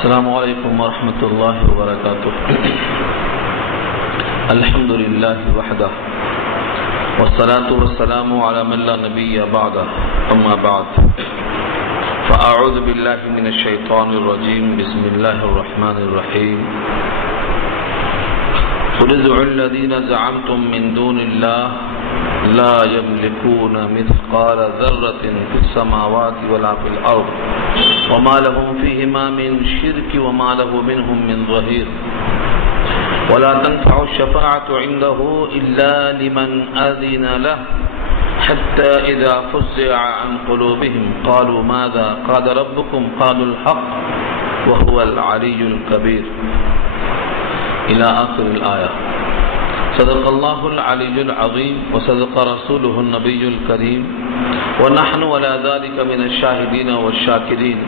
السلام علیکم ورحمۃ اللہ وبرکاتہ. الحمد للہ وحدہ والصلاة والسلام علی من لا نبی بعدہ اما بعد فاعوذ باللہ من الشیطان الرجیم بسم اللہ الرحمن الرحیم. قل ادعوا الذین زعمتم من دون اللہ لا يملكون مثقال ذرة في السماوات ولا في الأرض وما لهم فيهما من شرك وما له منهم من ظهير ولا تنفع الشفاعة عنده إلا لمن أذن له حتى إذا فزع عن قلوبهم قالوا ماذا قال ربكم قالوا الحق وهو العلي الكبير إلى آخر الآية. صدق اللہ العلی العظیم وصدق رسولہ النبی الکریم ونحن على ذلك من الشاہدین والشاکرین.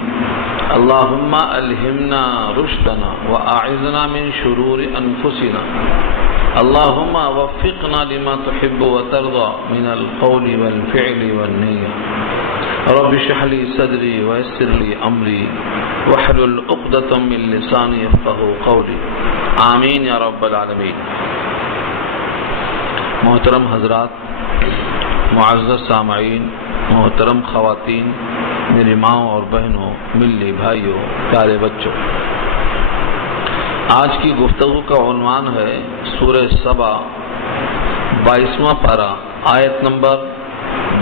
اللہم الہمنا رشدنا واعذنا من شرور انفسنا. اللہم وفقنا لما تحب وترضى من القول والفعل والنیہ. رب اشرح لي صدری ويسر لي امری واحلل عقدۃ من لسانی یفقهوا قولی. آمین یا رب العالمین. محترم حضرات، معزز سامعین، محترم خواتین، میری ماں اور بہنوں، ملی بھائیوں، پیارے بچوں، آج کی گفتگو کا عنوان ہے سورہ سبا 22واں پارہ آیت نمبر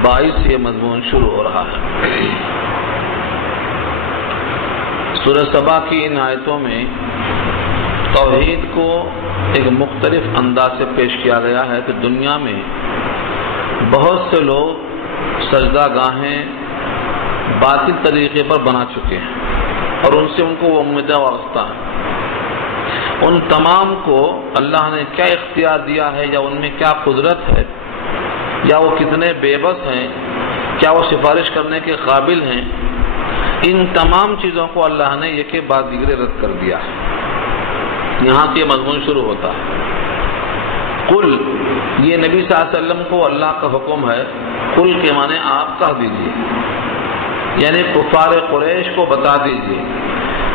22 سے مضمون شروع ہو رہا ہے. سورہ سبا کی ان آیتوں میں توحید کو ایک مختلف انداز سے پیش کیا گیا ہے کہ دنیا میں بہت سے لوگ سجدہ گاہیں باطل طریقے پر بنا چکے ہیں اور ان سے ان کو وہ امیدیں وابستہ ہیں. ان تمام کو اللہ نے کیا اختیار دیا ہے، یا ان میں کیا قدرت ہے، یا وہ کتنے بے بس ہیں، کیا وہ سفارش کرنے کے قابل ہیں، ان تمام چیزوں کو اللہ نے ایک کے بعد دیگرے رد کر دیا ہے. یہاں سے مضمون شروع ہوتا ہے. قل، یہ نبی صلی اللہ علیہ وسلم کو اللہ کا حکم ہے. قل کے معنی آپ کہہ دیجئے، یعنی کفار قریش کو بتا دیجئے،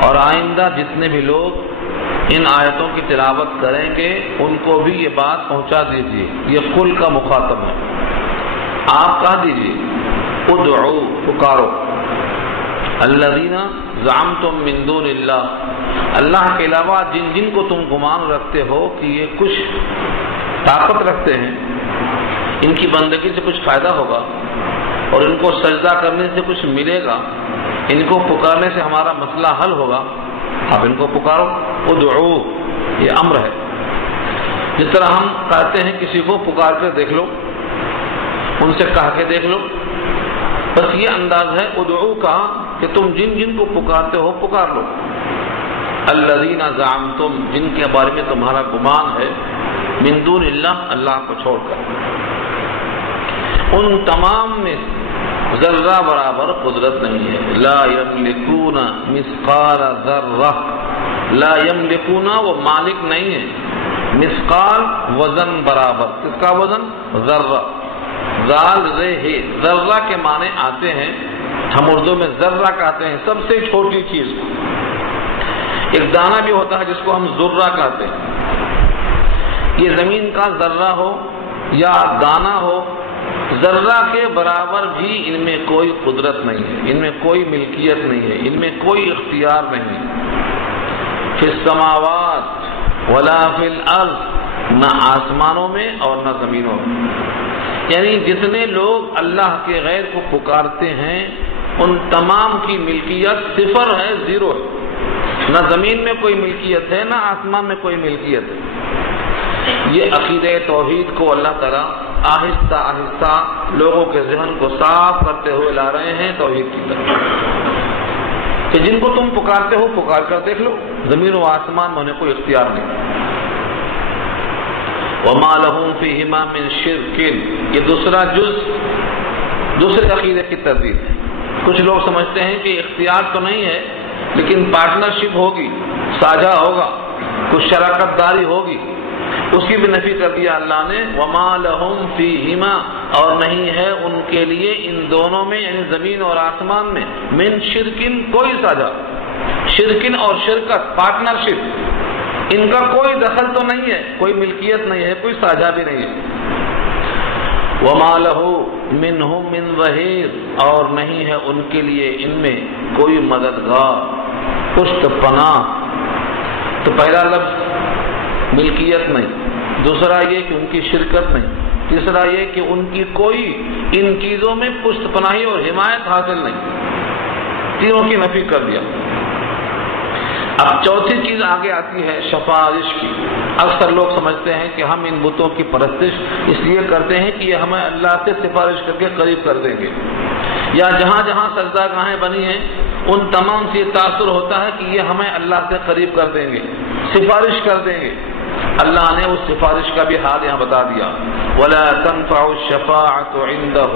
اور آئندہ جتنے بھی لوگ ان آیتوں کی تلاوت کریں گے ان کو بھی یہ بات پہنچا دیجئے. یہ قل کا مخاطب ہے. آپ کہہ دیجئے ادعو، پکارو، الذین زعمتم من دون اللہ، اللہ کے علاوہ جن جن کو تم گمان رکھتے ہو کہ یہ کچھ طاقت رکھتے ہیں، ان کی بندگی سے کچھ فائدہ ہوگا اور ان کو سجدہ کرنے سے کچھ ملے گا، ان کو پکارنے سے ہمارا مسئلہ حل ہوگا، آپ ان کو پکارو. ادعو یہ امر ہے. جس طرح ہم کہتے ہیں کسی کو پکار کر دیکھ لو، ان سے کہہ کے دیکھ لو، بس یہ انداز ہے ادعو کا کہ تم جن جن کو پکارتے ہو پکار لو. الذین زعمتم، جن کے بارے میں تمہارا گمان ہے، من دون اللہ، اللہ کو چھوڑ کر، ان تمام میں ذرہ برابر قدرت نہیں ہے. لا یملکون مثقال ذرہ، لا یملکون وہ مالک نہیں ہے، مثقال وزن برابر. کس کا وزن؟ ذرہ. ذال ہے، ذرہ کے معنی آتے ہیں، ہم اردو میں ذرہ کہتے ہیں سب سے چھوٹی چیز کو. ایک دانہ بھی ہوتا ہے جس کو ہم ذرہ کہتے ہیں. یہ زمین کا ذرہ ہو یا دانہ ہو، ذرہ کے برابر بھی ان میں کوئی قدرت نہیں ہے، ان میں کوئی ملکیت نہیں ہے، ان میں کوئی اختیار نہیں ہے. فی السماوات ولا فی الارض، نہ آسمانوں میں اور نہ زمینوں میں. یعنی جتنے لوگ اللہ کے غیر کو پکارتے ہیں ان تمام کی ملکیت صفر ہے، زیرو ہے. نہ زمین میں کوئی ملکیت ہے، نہ آسمان میں کوئی ملکیت ہے. یہ عقیدہ توحید کو اللہ تعالیٰ آہستہ آہستہ لوگوں کے ذہن کو صاف کرتے ہوئے لا رہے ہیں توحید کی طرف، کہ جن کو تم پکارتے ہو پکار کر دیکھ لو، زمین و آسمان میں انہیں کوئی اختیار نہیں. وما لهم فيهما من شرك، یہ دوسرا جز دوسرے عقیدے کی تردید ہے. کچھ لوگ سمجھتے ہیں کہ اختیار تو نہیں ہے لیکن پارٹنرشپ ہوگی، ساجھا ہوگا، کچھ شراکت داری ہوگی، اس کی بھی نفی کر دیا اللہ نے. وما لهم فيهما، اور نہیں ہے ان کے لیے ان دونوں میں، یعنی زمین اور آسمان میں، من شرک، کوئی ساجھا. شرکن اور شرکت، پارٹنرشپ، ان کا کوئی دخل تو نہیں ہے، کوئی ملکیت نہیں ہے، کوئی ساجھا بھی نہیں ہے۔ وما لہ منہم من ظہیر، اور نہیں ہے ان کے لیے ان میں کوئی مددگار، پشت پناہ۔ تو پہلا لفظ ملکیت نہیں، دوسرا یہ کہ ان کی شرکت نہیں، تیسرا یہ کہ ان کی کوئی ان چیزوں میں پشت پناہی اور حمایت حاصل نہیں، تینوں کی نفی کر دیا۔ اب چوتھی چیز آگے آتی ہے سفارش کی۔ اکثر لوگ سمجھتے ہیں کہ ہم ان بتوں کی پرستش اس لیے کرتے ہیں کہ یہ ہمیں اللہ سے سفارش کر کے قریب کر دیں گے، یا جہاں جہاں سجدہ گاہیں بنی ہیں ان تمام سے یہ تاثر ہوتا ہے کہ یہ ہمیں اللہ سے قریب کر دیں گے، سفارش کر دیں گے۔ اللہ نے اس سفارش کا بھی حال یہاں بتا دیا، وَلَا تَنفَعُ الشَّفَاعَةُ عِندَهُ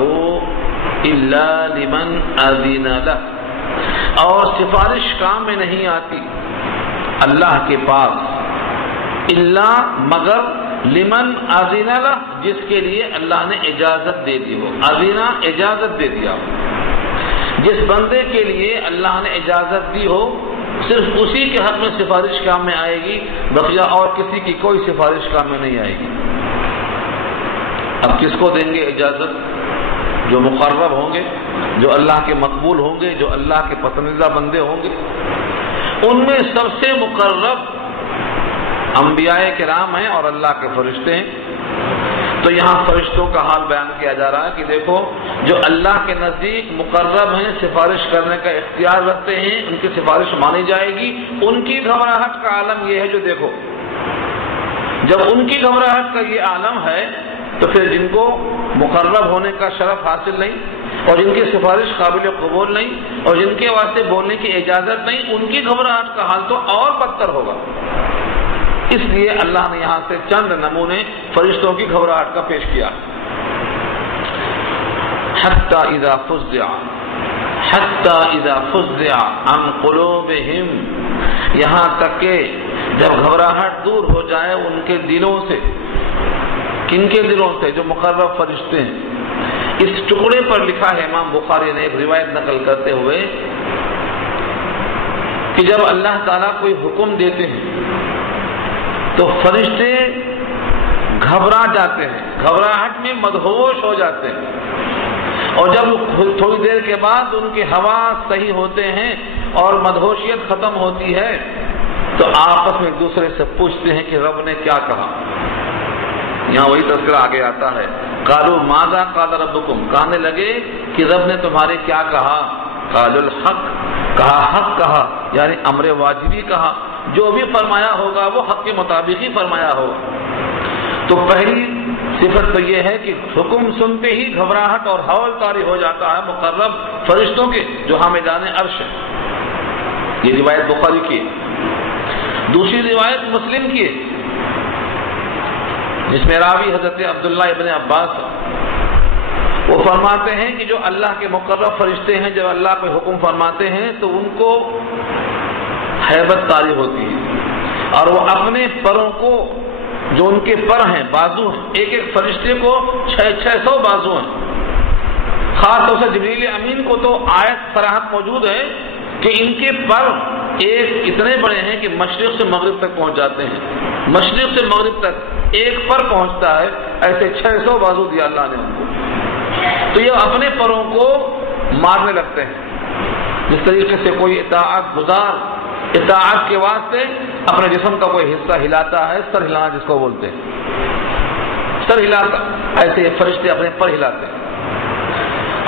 إِلَّا لِمَنْ أَذِنَ لَهُ، اور سفارش کام میں نہیں آتی اللہ کے پاس الا مگر لمن اذن لہ، جس کے لیے اللہ نے اجازت دے دی ہو۔ اذن اجازت دے دیا، جس بندے کے لیے اللہ نے اجازت دی ہو صرف اسی کے حق میں سفارش کام میں آئے گی، بقیہ اور کسی کی کوئی سفارش کام میں نہیں آئے گی۔ اب کس کو دیں گے اجازت؟ جو مقرب ہوں گے، جو اللہ کے مقبول ہوں گے، جو اللہ کے پسندیدہ بندے ہوں گے۔ ان میں سب سے مقرب انبیاء کرام ہیں اور اللہ کے فرشتے ہیں۔ تو یہاں فرشتوں کا حال بیان کیا جا رہا ہے کہ دیکھو، جو اللہ کے نزدیک مقرب ہیں، سفارش کرنے کا اختیار رکھتے ہیں، ان کی سفارش مانی جائے گی، ان کی گھبراہٹ کا عالم یہ ہے جو دیکھو، جب ان کی گھبراہٹ کا یہ عالم ہے تو پھر جن کو مقرب ہونے کا شرف حاصل نہیں اور جن کی سفارش قابل قبول نہیں اور جن کے واسطے بولنے کی اجازت نہیں، ان کی گھبراہٹ کا حال تو اور بدتر ہوگا۔ اس لیے اللہ نے یہاں سے چند نمونے فرشتوں کی گھبراہٹ کا پیش کیا۔ حتی اذا فزع عن قلوبہم، یہاں تک کہ جب گھبراہٹ دور ہو جائے ان کے دلوں سے۔ کن کے دلوں سے؟ جو مقرب فرشتے ہیں۔ اس ٹکڑے پر لکھا ہے امام بخاری نے ایک روایت نقل کرتے ہوئے کہ جب اللہ تعالیٰ کوئی حکم دیتے ہیں تو فرشتے گھبرا جاتے ہیں، گھبراہٹ میں مدہوش ہو جاتے ہیں، اور جب تھوڑی دیر کے بعد ان کے حواس صحیح ہوتے ہیں اور مدہوشیت ختم ہوتی ہے تو آپس میں ایک دوسرے سے پوچھتے ہیں کہ رب نے کیا کہا۔ یہاں وہی تذکرہ آگے آتا ہے، قالوا ماذا قال ربکم، کہنے لگے کہ رب نے تمہارے کیا کہا؟ قالوا الحق، کہا حق کہا، یعنی امر واجبی کہا، جو بھی فرمایا ہوگا وہ حق کے مطابق ہی فرمایا ہوگا۔ تو پہلی صفت تو یہ ہے کہ حکم سنتے ہی گھبراہٹ اور ہول طاری ہو جاتا ہے مقرب فرشتوں کے جو حامدان عرش ہیں۔ یہ روایت بخاری کی ہے۔ دوسری روایت مسلم کی ہے جس میں راوی حضرت عبداللہ ابن عباس، وہ فرماتے ہیں کہ جو اللہ کے مقرب فرشتے ہیں جب اللہ پہ حکم فرماتے ہیں تو ان کو ہیبت طاری ہوتی ہے، اور وہ اپنے پروں کو، جو ان کے پر ہیں، بازو ہیں، ایک ایک فرشتے کو 600 بازو ہیں۔ خاص طور سے جبریل امین کو تو آیت صراحت موجود ہے کہ ان کے پر ایک اتنے بڑے ہیں کہ مشرق سے مغرب تک پہنچ جاتے ہیں، مشرق سے مغرب تک ایک پر پہنچتا ہے، ایسے 600 بازو دیا اللہ نے ان کو۔ تو یہ اپنے پروں کو مارنے لگتے ہیں، جس طریقے سے کوئی اطاعت گزار اطاعت کے واسطے اپنے جسم کا کوئی حصہ ہلاتا ہے، سر ہلانا جس کو بولتے ہیں، سر ہلاتا، ایسے یہ فرشتے اپنے پر ہلاتے ہیں،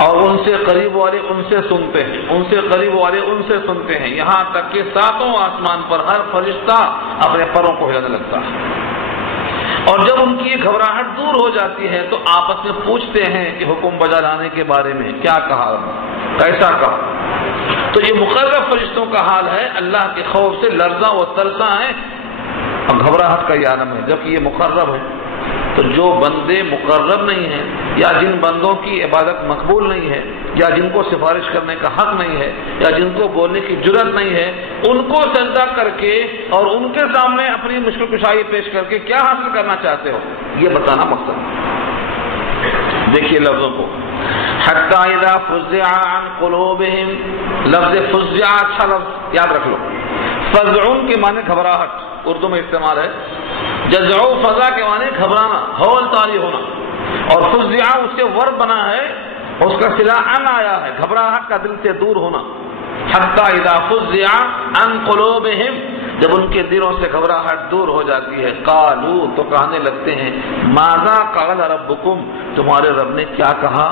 اور ان سے قریب والے ان سے سنتے ہیں، ان سے قریب والے ان سے سنتے ہیں، یہاں تک کہ ساتوں آسمان پر ہر فرشتہ اپنے پروں کو ہلانے لگتا ہے۔ اور جب ان کی یہ گھبراہٹ دور ہو جاتی ہے تو آپس میں پوچھتے ہیں کہ حکم بجا لانے کے بارے میں کیا کہا، کیسا کہا۔ تو یہ مقرب فرشتوں کا حال ہے، اللہ کے خوف سے لرزاں و ترساں ہیں اور گھبراہٹ کا یہ عالم ہے، جبکہ یہ مقرب ہے۔ تو جو بندے مقرب نہیں ہیں، یا جن بندوں کی عبادت مقبول نہیں ہے، یا جن کو سفارش کرنے کا حق نہیں ہے، یا جن کو بولنے کی جرت نہیں ہے، ان کو سجدہ کر کے اور ان کے سامنے اپنی مشکل کشائی پیش کر کے کیا حاصل کرنا چاہتے ہو، یہ بتانا مقصد ہے۔ دیکھیے لفظوں کو، حتی اذا فزع عن قلوبہم، لفظ فزع اچھا لفظ یاد رکھ لو، فزعون کے معنی گھبراہٹ اردو میں استعمال ہے. جزع فضا کے معنی گھبرانا، ہول طاری ہونا. اور فزع اس سے ورب بنا ہے، اس کا صلہ ان آیا ہے، گھبراہٹ کا دل سے دور ہونا. حتی اذا فزع عن قلوبہم، جب ان کے دلوں سے گھبراہٹ دور ہو جاتی ہے، قالو تو کہنے لگتے ہیں ماذا قال ربکم، تمہارے رب نے کیا کہا.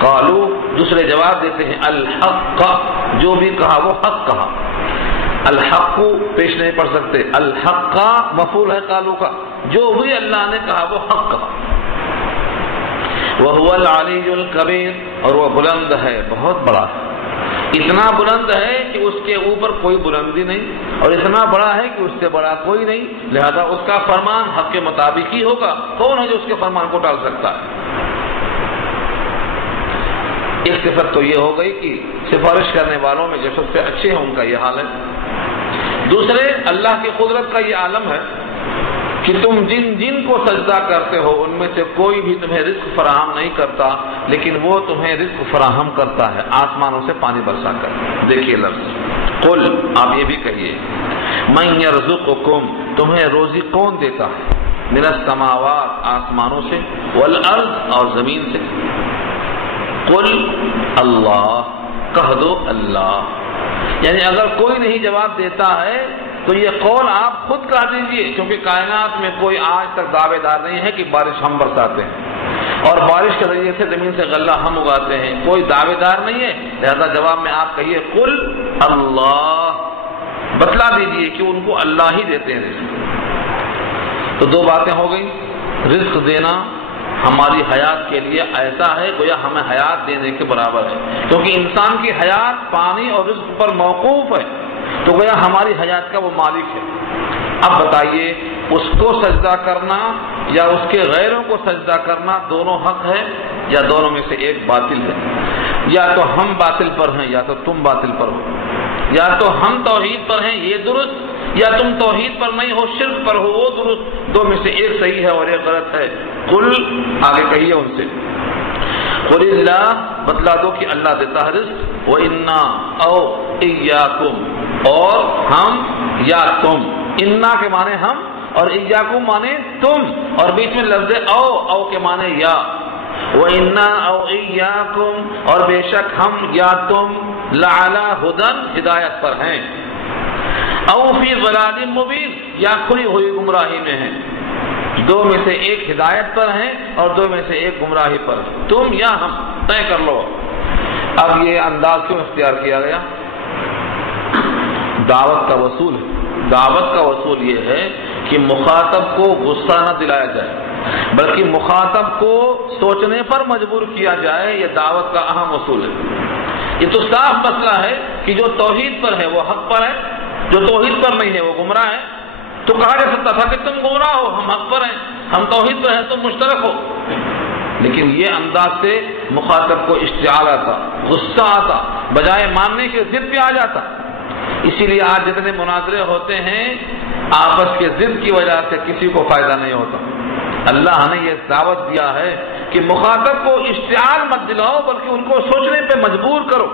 قالو دوسرے جواب دیتے ہیں الحق، جو بھی کہا وہ حق کہا. الحق پیش نہیں پڑھ سکتے، الحق کا مفعول ہے قالو کا، جو بھی اللہ نے کہا وہ حق کہا. وَهُوَ الْعَلِيُّ الْكَبِيرُ، اور وہ بلند ہے، بہت بڑا ہے. اتنا بلند ہے کہ اس کے اوپر کوئی بلندی نہیں، اور اتنا بڑا ہے کہ اس سے بڑا کوئی نہیں، لہذا اس کا فرمان حق کے مطابق ہی ہوگا. کون ہے جو اس کے فرمان کو ٹال سکتا ہے؟ ایک صفت تو یہ ہو گئی کہ سفارش کرنے والوں میں جو سب سے اچھے ہیں ان کا یہ حال ہے. دوسرے، اللہ کی قدرت کا یہ عالم ہے کہ تم جن جن کو سجدہ کرتے ہو ان میں سے کوئی بھی تمہیں رزق فراہم نہیں کرتا، لیکن وہ تمہیں رزق فراہم کرتا ہے آسمانوں سے پانی برسا کر. دیکھیے لفظ قل، آپ یہ بھی کہیے من یرزقکم، تمہیں روزی کون دیتا ہے؟ من السماوات، آسمانوں سے، والارض، اور زمین سے. قل اللہ، کہہ دو اللہ. یعنی اگر کوئی نہیں جواب دیتا ہے تو یہ قول آپ خود کہہ دیجئے، کیونکہ کائنات میں کوئی آج تک دعوے دار نہیں ہے کہ بارش ہم برساتے ہیں اور بارش کے ذریعے سے زمین سے غلہ ہم اگاتے ہیں، کوئی دعوے دار نہیں ہے. لہذا جواب میں آپ کہیے قل اللہ، بتلا دیجئے کہ ان کو اللہ ہی دیتے ہیں رزق. تو دو باتیں ہو گئی. رزق دینا ہماری حیات کے لیے ایسا ہے گویا ہمیں حیات دینے کے برابر ہے، کیونکہ انسان کی حیات پانی اور رزق پر موقوف ہے، تو گویا ہماری حیات کا وہ مالک ہے. اب بتائیے اس کو سجدہ کرنا یا اس کے غیروں کو سجدہ کرنا دونوں حق ہے یا دونوں میں سے ایک باطل ہے؟ یا تو ہم باطل پر ہیں یا تو تم باطل پر ہو، یا تو ہم توحید پر ہیں یہ درست، یا تم توحید پر نہیں ہو شرک پر ہو وہ درست. دو میں سے ایک صحیح ہے اور ایک غلط ہے. قل، آگے کہیے ان سے قل اللہ، بتلا دو کہ اللہ دیتا ہے رزق. وَإِنَّا أَوْ إِيَّاكُمْ، اور ہم یا تم. انا کے معنی ہم اور ایاکم معنی تم، اور بیچ میں لفظ او کے معنی یا. وَإِنَّا أَوْ إِيَّاكُمْ، اور بے شک ہم یا تم لَعَلَىٰ هُدًى، ہدایت پر ہیں. او فی ضلال مبین، یا کھلی ہوئی گمراہی میں ہیں. دو میں سے ایک ہدایت پر ہیں اور دو میں سے ایک گمراہی پر، تم یا ہم، طے کر لو. اب یہ انداز کیوں اختیار کیا گیا؟ دعوت کا وصول ہے. دعوت کا وصول یہ ہے کہ مخاطب کو غصہ نہ دلایا جائے، بلکہ مخاطب کو سوچنے پر مجبور کیا جائے. یہ دعوت کا اہم وصول ہے. یہ تو صاف مسئلہ ہے کہ جو توحید پر ہے وہ حق پر ہے، جو توحید پر نہیں ہے وہ گمراہ ہے. تو کہا جا سکتا تھا کہ تم گمراہ ہو، ہم حق پر ہیں، ہم توحید پر ہیں، تم مشترک ہو. لیکن یہ انداز سے مخاطب کو اشتعال آتا، غصہ آتا، بجائے ماننے کے ضد پہ آ جاتا. اسی لیے آج جتنے مناظرے ہوتے ہیں آپس کے ضد کی وجہ سے کسی کو فائدہ نہیں ہوتا. اللہ نے یہ دعوت دیا ہے کہ مخاطب کو اشتعال مت دلاؤ، بلکہ ان کو سوچنے پہ مجبور کرو.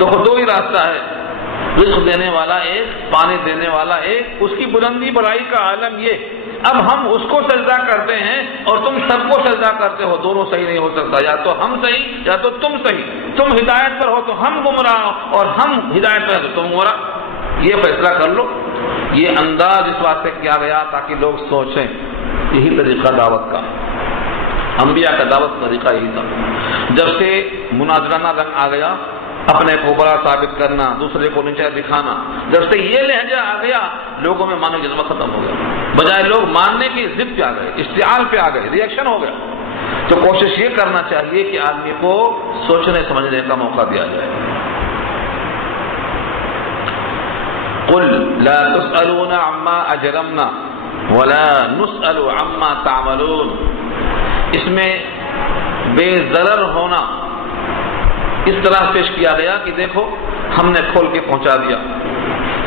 دو ہی راستہ ہے، رزق دینے والا ایک، پانی دینے والا ایک. اس کی بلندی بڑائی کا عالم یہ. اب ہم اس کو سجدہ کرتے ہیں اور تم سب کو سجدہ کرتے ہو، دونوں صحیح نہیں ہو سکتا. یا تو ہم صحیح یا تو تم صحیح. تم ہدایت پر ہو تو ہم گمراہ، اور ہم ہدایت پر ہے تو تم گمراہ. یہ فیصلہ کر لو. یہ انداز اس واسطے کیا گیا تاکہ لوگ سوچیں. یہی طریقہ دعوت کا، انبیاء کا دعوت طریقہ یہی تھا. جب سے مناظرانہ رنگ آ گیا، اپنے کو بڑا ثابت کرنا، دوسرے کو نیچا دکھانا، جب سے یہ لہجہ آ گیا لوگوں میں ماننے کا جذبہ ختم ہو گیا. بجائے لوگ ماننے کی ضد پہ آ گئے، اشتعال پہ آ گئے، ریئیکشن ہو گیا. تو کوشش یہ کرنا چاہیے کہ آدمی کو سوچنے سمجھنے کا موقع دیا جائے. قل لا تسألون عما اجرمنا ولا نسأل عما تعملون. اس میں بے ضرر ہونا اس طرح پیش کیا گیا کہ دیکھو ہم نے کھول کے پہنچا دیا.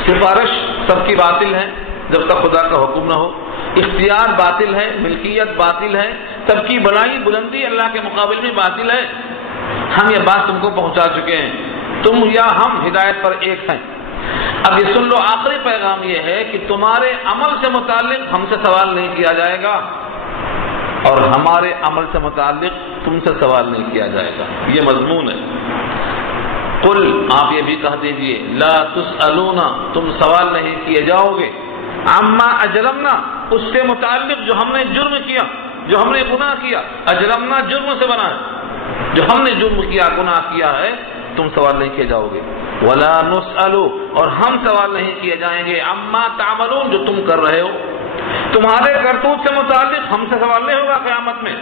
سفارش سب کی باطل ہے جب تک خدا کا حکم نہ ہو. اختیار باطل ہے، ملکیت باطل ہے، سب کی بڑائی بلندی اللہ کے مقابل میں باطل ہے. ہم یہ بات تم کو پہنچا چکے ہیں، تم یا ہم ہدایت پر ایک ہیں. اب یہ سن لو، آخری پیغام یہ ہے کہ تمہارے عمل سے متعلق ہم سے سوال نہیں کیا جائے گا اور ہمارے عمل سے متعلق تم سے سوال نہیں کیا جائے گا، یہ مضمون ہے۔ قل، آپ یہ بھی کہہ دیجئے، لا تسألون، تم سوال نہیں کیے جاؤ گے، عما اجرمنا، اس سے متعلق جو ہم نے جرم کیا، جو ہم نے گناہ کیا۔ اجرمنا جرم سے بنا ہے، جو ہم نے جرم کیا، گناہ کیا ہے، تم سوال نہیں کیے جاؤ گے۔ ولا نسأل، اور ہم سوال نہیں کیے جائیں گے، عما تعملون، جو تم کر رہے ہو، تمہارے کرتوت سے متعلق ہم سے سوال نہیں ہوگا قیامت میں۔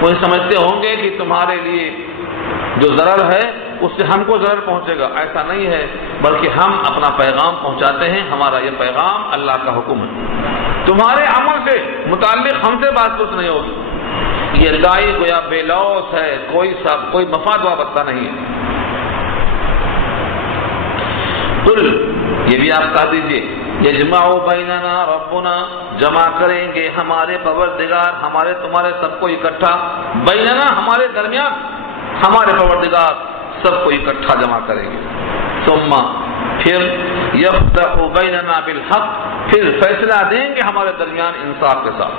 کوئی سمجھتے ہوں گے کہ تمہارے لیے جو ضرر ہے اس سے ہم کو ضرر پہنچے گا، ایسا نہیں ہے، بلکہ ہم اپنا پیغام پہنچاتے ہیں، ہمارا یہ پیغام اللہ کا حکم ہے۔ تمہارے عمل سے متعلق ہم سے بات کچھ نہیں ہوگی، یہ دائی گویا بے لوث ہے، کوئی مفاد وابستہ نہیں ہے۔ قل، یہ بھی آپ کہہ دیجئے، یجمع بیننا ربنا، جمع کریں گے ہمارے پروردگار ہمارے تمہارے سب کو اکٹھا، بیننا، ہمارے درمیان، ہمارے پروردگار سب کو اکٹھا جمع کریں گے۔ ثم، پھر یفتح بیننا بالحق، پھر فیصلہ دیں گے ہمارے درمیان انصاف کے ساتھ۔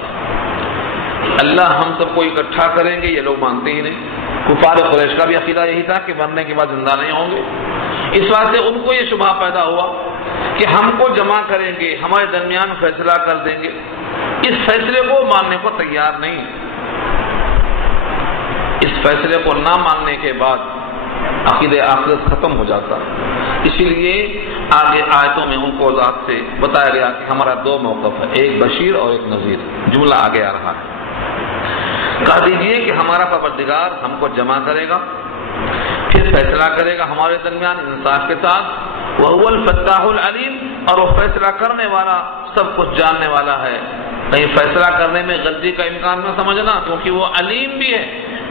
اللہ ہم سب کو اکٹھا کریں گے، یہ لوگ مانتے ہی نہیں۔ کفار قریش کا بھی عقیدہ یہی تھا کہ مرنے کے بعد زندہ نہیں ہوں گے، اس واسطے ان کو یہ شبہ پیدا ہوا کہ ہم کو جمع کریں گے، ہمارے درمیان فیصلہ کر دیں گے۔ اس فیصلے کو ماننے کو تیار نہیں، اس فیصلے کو نہ ماننے کے بعد عقیدہ آخرت ختم ہو جاتا ہے۔ اسی لیے آگے آیتوں میں ان کو ذات سے بتایا گیا کہ ہمارا دو موقف ہے، ایک بشیر اور ایک نذیر، جملہ آگے آ رہا ہے۔ کہہ دیجئے کہ ہمارا پروردگار ہم کو جمع کرے گا، پھر فیصلہ کرے گا ہمارے درمیان انصاف کے ساتھ، وَهُوَ الْفَتَّاحُ الْعَلِيمُ، اور وہ فیصلہ کرنے والا، سب کچھ جاننے والا ہے۔ کہیں فیصلہ کرنے میں غلطی کا امکان نہ سمجھنا، کیونکہ وہ علیم بھی ہے۔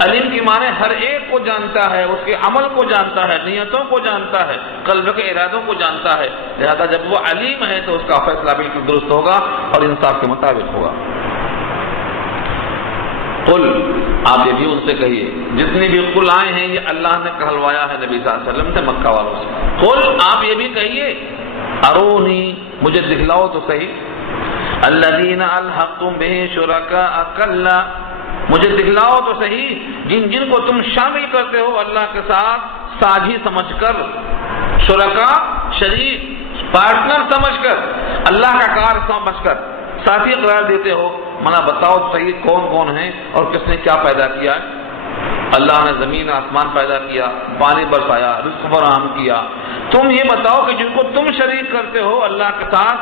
علیم کی معنی ہر ایک کو جانتا ہے، اس کے عمل کو جانتا ہے، نیتوں کو جانتا ہے، قلب کے ارادوں کو جانتا ہے، لہذا جب وہ علیم ہے تو اس کا فیصلہ بالکل درست ہوگا اور انصاف کے مطابق ہوگا۔ قل، آپ یہ بھی ان سے کہیے، جتنی بھی قل آئے ہیں یہ اللہ نے کہلوایا ہے نبی صلی اللہ علیہ وسلم سے مکہ والوں سے۔ قل، آپ یہ بھی کہیے، ارونی، مجھے دکھلاؤ تو صحیح، الذین الحقتم بہ شرکاء کلا، مجھے دکھلاؤ تو صحیح جن کو تم شامل کرتے ہو اللہ کے ساتھ ساجھی سمجھ کر، شرکاء، شریک، پارٹنر سمجھ کر، اللہ کا کار سمجھ کر ساتھی قرار دیتے ہو، منا بتاؤ صحیح کون کون ہیں اور کس نے کیا پیدا کیا ہے۔ اللہ نے زمین آسمان پیدا کیا، پانی برسایا، رزق فراہم کیا، تم یہ بتاؤ کہ جن کو تم شریک کرتے ہو اللہ کے ساتھ،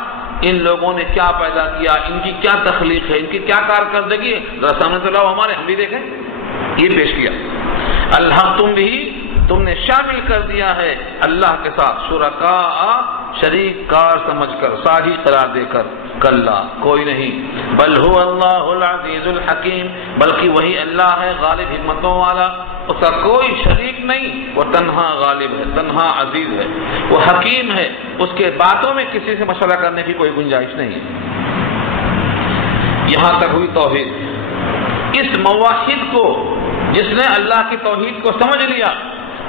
ان لوگوں نے کیا پیدا کیا، ان کی کیا تخلیق ہے، ان کی کیا کارکردگی ہے، ذرا سامنے تو لاؤ ہمارے، ہم بھی دیکھیں۔ یہ پیش کیا، اللہ تم نے شامل کر دیا ہے اللہ کے ساتھ شرکاء، شریک کار سمجھ کر، ساجی قرار دے کر، کلا، کوئی نہیں، بل هو اللہ العزیز الحکیم، بلکہ وہی اللہ ہے غالب حکمتوں والا، اس کا کوئی شریک نہیں، وہ تنہا غالب ہے، تنہا عزیز ہے، وہ حکیم ہے، اس کے باتوں میں کسی سے مشورہ کرنے کی کوئی گنجائش نہیں ہے۔ یہاں تک ہوئی توحید۔ اس موحد کو، جس نے اللہ کی توحید کو سمجھ لیا،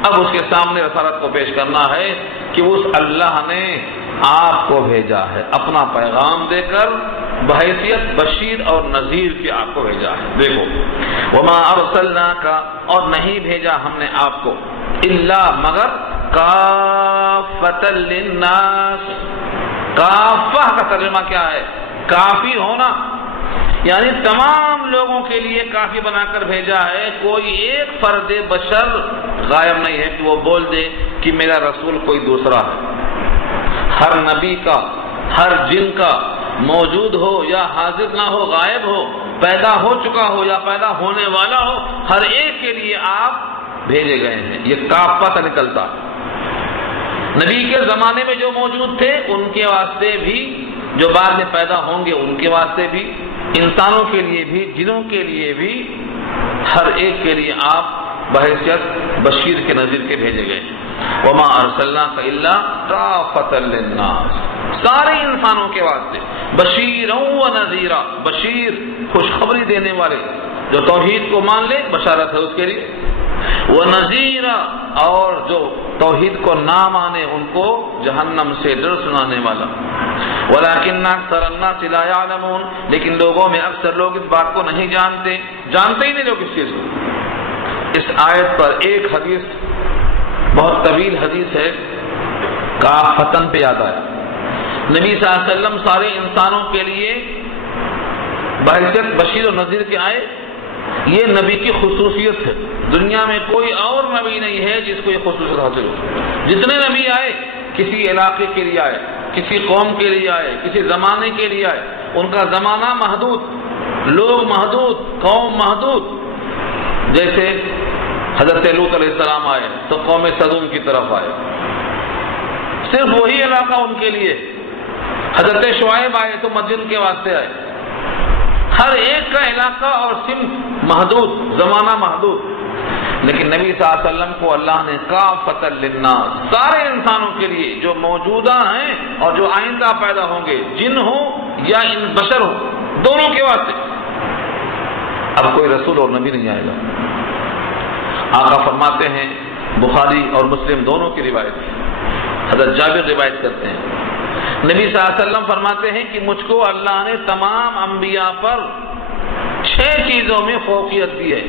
اب اس کے سامنے رسالت کو پیش کرنا ہے کہ اس اللہ نے آپ کو بھیجا ہے، اپنا پیغام دے کر بحیثیت بشیر اور نذیر کی آپ کو بھیجا ہے۔ دیکھو، وما ارسلناک، اور نہیں بھیجا ہم نے آپ کو، الا مگر کافۃ للناس، کافہ کا ترجمہ کیا ہے؟ کافی ہونا، یعنی تمام لوگوں کے لیے کافی بنا کر بھیجا ہے، کوئی ایک فرد بشر غائب نہیں ہے کہ وہ بول دے کہ میرا رسول کوئی دوسرا ہے۔ ہر نبی کا، ہر جن کا، موجود ہو یا حاضر نہ ہو، غائب ہو، پیدا ہو چکا ہو یا پیدا ہونے والا ہو، ہر ایک کے لیے آپ بھیجے گئے ہیں۔ یہ کافہ سے نکلتا، نبی کے زمانے میں جو موجود تھے ان کے واسطے بھی، جو بعد میں پیدا ہوں گے ان کے واسطے بھی، انسانوں کے لیے بھی، جنوں کے لیے بھی، ہر ایک کے لیے آپ بحیثیت بشیر کے نذیر کے بھیجے گئے۔ وما ارسلناک الا کافۃ للناس، سارے انسانوں کے واسطے، بشیرا و نذیرا، بشیر خوشخبری دینے والے، جو توحید کو مان لے بشارت ہے اس کے لیے، وہ نذیرا، اور جو توحید کو نہ مانے ان کو جہنم سے ڈر سنانے والا۔ وَلَٰكِنَّ أَكْثَرَ النَّاسِ لَا يَعْلَمُونَ، لیکن لوگوں میں اکثر لوگ اس بات کو نہیں جانتے ہی نہیں لوگ اس چیز کو۔ اس آیت پر ایک حدیث، بہت طویل حدیث ہے، کافتن پہ یاد آیا۔ نبی صلی اللہ علیہ وسلم سارے انسانوں کے لیے بحیثیت بشیر و نذیر کے آئے، یہ نبی کی خصوصیت ہے۔ دنیا میں کوئی اور نبی نہیں ہے جس کو یہ خصوصیت حاصل ہو۔ جتنے نبی آئے کسی علاقے کے لیے آئے، کسی قوم کے لیے آئے، کسی زمانے کے لیے آئے، ان کا زمانہ محدود، لوگ محدود، قوم محدود۔ جیسے حضرت لوط علیہ السلام آئے تو قوم سدوم کی طرف آئے، صرف وہی علاقہ ان کے لیے۔ حضرت شعیب آئے تو مدین کے واسطے آئے۔ ہر ایک کا علاقہ اور سمت محدود، زمانہ محدود، لیکن نبی صلی اللہ علیہ وسلم کو اللہ نے کافۃ للناس، سارے انسانوں کے لیے جو موجودہ ہیں اور جو آئندہ پیدا ہوں گے، جن ہوں یا ان بشر ہوں، دونوں کے واسطے۔ اب کوئی رسول اور نبی نہیں آئے گا۔ آقا فرماتے ہیں، بخاری اور مسلم دونوں کی روایت ہے، حضرت جابر روایت کرتے ہیں، نبی صلی اللہ علیہ وسلم فرماتے ہیں کہ مجھ کو اللہ نے تمام انبیاء پر 6 چیزوں میں فوقیت دی ہے۔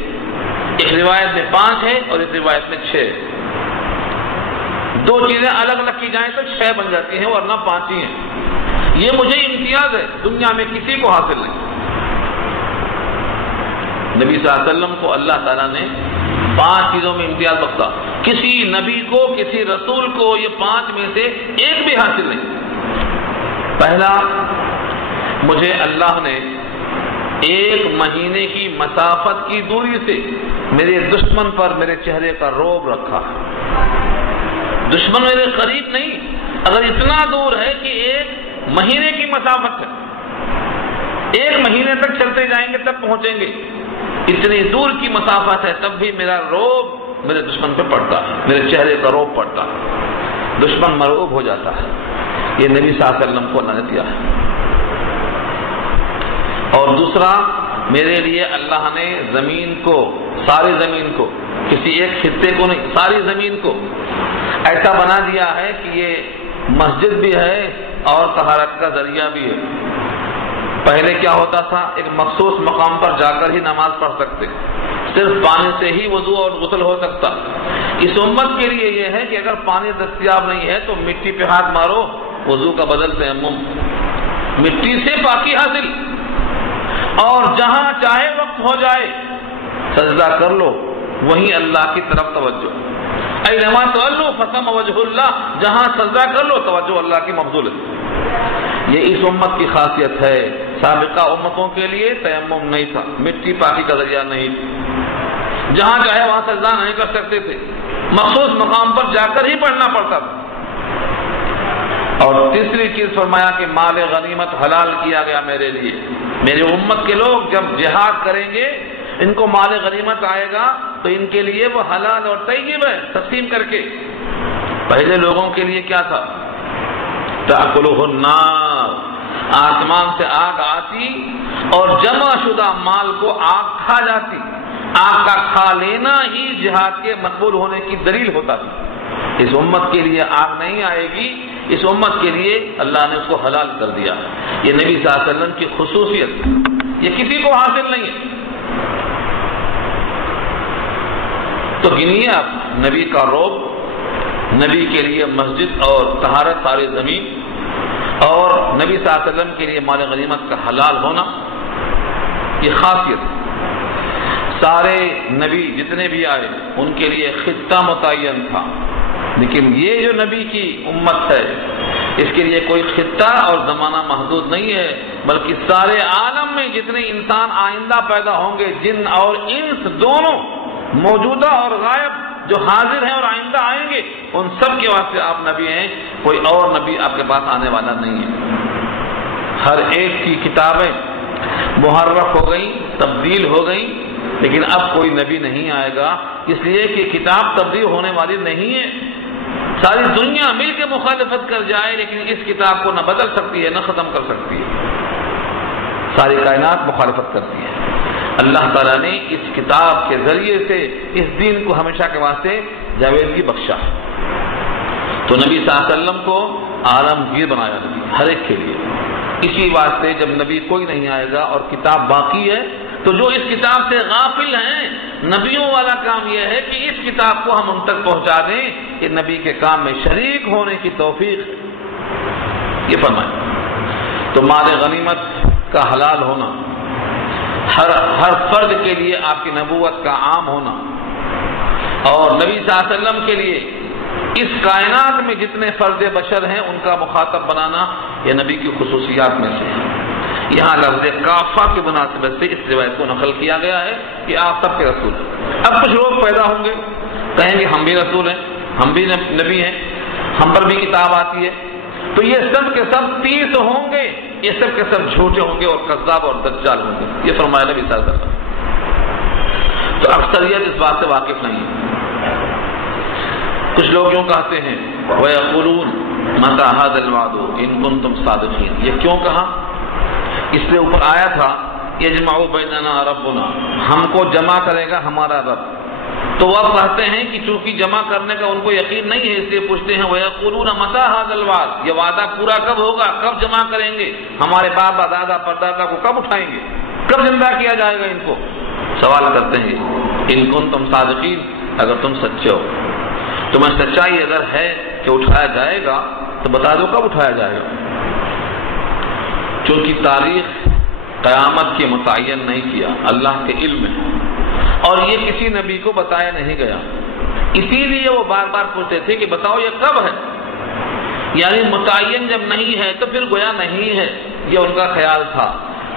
ایک روایت میں 5 ہے اور ایک روایت میں 6۔ 2 چیزیں الگ الگ کی جائیں تو 6 بن جاتی ہیں، ورنہ 5 ہی ہیں۔ یہ مجھے امتیاز ہے، دنیا میں کسی کو حاصل نہیں۔ نبی صلی اللہ علیہ وسلم کو اللہ تعالیٰ نے 5 چیزوں میں امتیاز بخشا، کسی نبی کو، کسی رسول کو یہ 5 میں سے ایک بھی حاصل نہیں۔ پہلا، مجھے اللہ نے 1 مہینے کی مسافت کی دوری سے میرے دشمن پر میرے چہرے کا رعب رکھا۔ دشمن میرے قریب نہیں، اگر اتنا دور ہے کہ 1 مہینے کی مسافت ہے، 1 مہینے تک چلتے جائیں گے تب پہنچیں گے، اتنی دور کی مسافت ہے، تب بھی میرا رعب میرے دشمن پہ پڑتا ہے، میرے چہرے کا رعب پڑتا ہے، دشمن مرعوب ہو جاتا ہے۔ یہ نبی صلی اللہ علیہ وسلم کو اللہ نے دیا ہے۔ اور دوسرا، میرے لیے اللہ نے زمین کو، ساری زمین کو، کسی ایک خطے کو نہیں، ساری زمین کو ایسا بنا دیا ہے کہ یہ مسجد بھی ہے اور طہارت کا ذریعہ بھی ہے۔ پہلے کیا ہوتا تھا، ایک مخصوص مقام پر جا کر ہی نماز پڑھ سکتے، صرف پانی سے ہی وضو اور غسل ہو سکتا۔ اس امت کے لیے یہ ہے کہ اگر پانی دستیاب نہیں ہے تو مٹی پہ ہاتھ مارو، وضو کا بدل تیمم، مٹی سے پاکی حاصل، اور جہاں چاہے وقت ہو جائے سجدہ کر لو، وہیں اللہ کی طرف توجہ۔ اینما تولوا فثم وجہ اللہ، جہاں سجدہ کر لو توجہ اللہ کی مبذول ہے۔ یہ اس امت کی خاصیت ہے۔ سابقہ امتوں کے لیے تیمم نہیں تھا، مٹی پاکی کا ذریعہ نہیں تھی، جہاں چاہے وہاں سجدہ نہیں کر سکتے تھے، مخصوص مقام پر جا کر ہی پڑھنا پڑتا تھا۔ اور تیسری چیز فرمایا کہ مال غنیمت حلال کیا گیا میرے لیے۔ میری امت کے لوگ جب جہاد کریں گے، ان کو مال غنیمت آئے گا تو ان کے لیے وہ حلال اور طیب ہے، تقسیم کر کے۔ پہلے لوگوں کے لیے کیا تھا، تأکلہ النار، آسمان سے آگ آتی اور جمع شدہ مال کو آگ کھا جاتی۔ آگ کا کھا لینا ہی جہاد کے مقبول ہونے کی دلیل ہوتا تھا۔ اس امت کے لیے آگ نہیں آئے گی، اس امت کے لیے اللہ نے اس کو حلال کر دیا۔ یہ نبی صلی اللہ علیہ وسلم کی خصوصیت، یہ کسی کو حاصل نہیں ہے۔ تو گنیے آپ، نبی کا رعب، نبی کے لیے مسجد اور طہارت ساری زمین، اور نبی صلی اللہ علیہ وسلم کے لیے مال غنیمت کا حلال ہونا، یہ خاصیت۔ سارے نبی جتنے بھی آئے ان کے لیے خطہ متعین تھا، لیکن یہ جو نبی کی امت ہے اس کے لیے کوئی خطہ اور زمانہ محدود نہیں ہے، بلکہ سارے عالم میں جتنے انسان آئندہ پیدا ہوں گے، جن اور انس دونوں، موجودہ اور غائب، جو حاضر ہیں اور آئندہ آئیں گے، ان سب کے واسطے آپ نبی ہیں، کوئی اور نبی آپ کے پاس آنے والا نہیں ہے۔ ہر ایک کی کتابیں محرف ہو گئیں، تبدیل ہو گئیں، لیکن اب کوئی نبی نہیں آئے گا، اس لیے کہ کتاب تبدیل ہونے والی نہیں ہے۔ ساری دنیا مل کے مخالفت کر جائے لیکن اس کتاب کو نہ بدل سکتی ہے نہ ختم کر سکتی ہے، ساری کائنات مخالفت کرتی ہے۔ اللہ تعالیٰ نے اس کتاب کے ذریعے سے اس دین کو ہمیشہ کے واسطے جاویدگی بخشا ہے۔ تو نبی صلی اللہ علیہ وسلم کو عالمگیر بنایا ہر ایک کے لیے. اسی واسطے جب نبی کوئی نہیں آئے گا اور کتاب باقی ہے تو جو اس کتاب سے غافل ہیں، نبیوں والا کام یہ ہے کہ اس کتاب کو ہم ان تک پہنچا دیں کہ نبی کے کام میں شریک ہونے کی توفیق یہ فرمائیں. تو مال غنیمت کا حلال ہونا، ہر فرد کے لیے آپ کی نبوت کا عام ہونا، اور نبی صلی اللہ علیہ وسلم کے لیے اس کائنات میں جتنے فرد بشر ہیں ان کا مخاطب بنانا یہ نبی کی خصوصیات میں سے ہے. یہاں لفظ کافہ کی مناسبت سے اس روایت کو نقل کیا گیا ہے کہ آپ سب کے رسول ہیں. اب کچھ لوگ پیدا ہوں گے کہیں گے ہم بھی رسول ہیں، ہم بھی نبی ہیں، ہم پر بھی کتاب آتی ہے. تو یہ سب کے سب 30 ہوں گے، یہ سب کے سب جھوٹے ہوں گے اور کذاب اور دجال ہوں گے، یہ فرمایا نبی صلی اللہ علیہ وسلم. تو اکثریت اس بات سے واقف نہیں ہے. کچھ لوگ یوں کہتے ہیں وَيَقُولُونَ مَتَىٰ هَٰذَا الْوَعْدُ إِن كُنتُمْ صَادِقِينَ. یہ کیوں کہا؟ اس سے اوپر آیا تھا يَجْمَعُ بَيْنَنَا رَبُّنَا، ہم کو جمع کرے گا ہمارا رب. تو وہ اب کہتے ہیں کہ چونکہ جمع کرنے کا ان کو یقین نہیں ہے اس لیے پوچھتے ہیں وَيَقُولُونَ مَتَىٰ هَٰذَا الْوَعْدُ، یہ وعدہ پورا کب ہوگا، کب جمع کریں گے، ہمارے باپ دادا پردادا کو کب اٹھائیں گے، کب زندہ کیا جائے گا ان کو. سوال کرتے ہیں ان کنتم صادقین، اگر تم سچے ہو، تمہیں سچائی اگر ہے کہ اٹھایا جائے گا تو بتا دو کب اٹھایا جائے گا. چونکہ تاریخ قیامت کی متعین نہیں کیا، اللہ کے علم ہے، اور یہ کسی نبی کو بتایا نہیں گیا، اسی لیے وہ بار بار پوچھتے تھے کہ بتاؤ یہ کب ہے. یعنی متعین جب نہیں ہے تو پھر گویا نہیں ہے، یہ ان کا خیال تھا.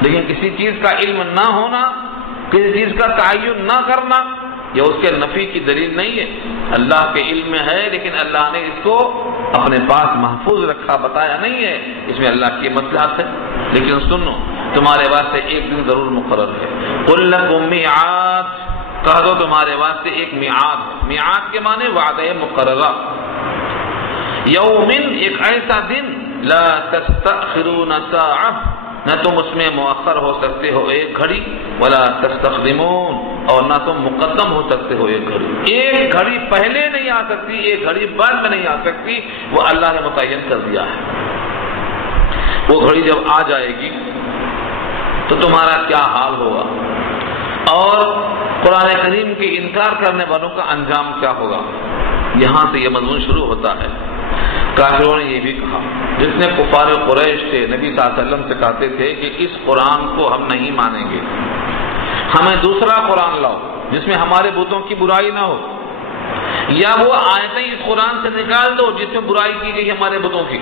لیکن کسی چیز کا علم نہ ہونا، کسی چیز کا تعین نہ کرنا، یہ اس کے نفی کی دلیل نہیں ہے. اللہ کے علم میں ہے لیکن اللہ نے اس کو اپنے پاس محفوظ رکھا، بتایا نہیں ہے، اس میں اللہ کی مصلحت ہے. لیکن سنو، تمہارے واسطے ایک دن ضرور مقرر ہے. قل لکم میعاد، کہہ دو تمہارے واسطے ایک میعاد. میعاد کے معنی وعدہ مقررہ. یومن، ایک ایسا دن، لا تستأخرون ساعہ، نہ تم اس میں مؤخر ہو سکتے ہو ایک گھڑی، ولا تستقدمون، اور نہ تم مقدم ہو سکتے ہو ایک گھڑی. ایک گھڑی پہلے نہیں آ سکتی، ایک گھڑی بعد میں نہیں آ سکتی، وہ اللہ نے متعین کر دیا ہے. وہ گھڑی جب آ جائے گی تو تمہارا کیا حال ہوگا، اور قرآن کریم کے انکار کرنے والوں کا انجام کیا ہوگا. یہاں سے یہ مضمون شروع ہوتا ہے. کافروں نے یہ بھی کہا، جتنے کفار قریش تھے نبی صلی اللہ علیہ وسلم سے کہتے تھے کہ اس قرآن کو ہم نہیں مانیں گے، ہمیں دوسرا قرآن لاؤ جس میں ہمارے بتوں کی برائی نہ ہو، یا وہ آیتیں اس قرآن سے نکال دو جس میں برائی کی گئی ہمارے بتوں کی.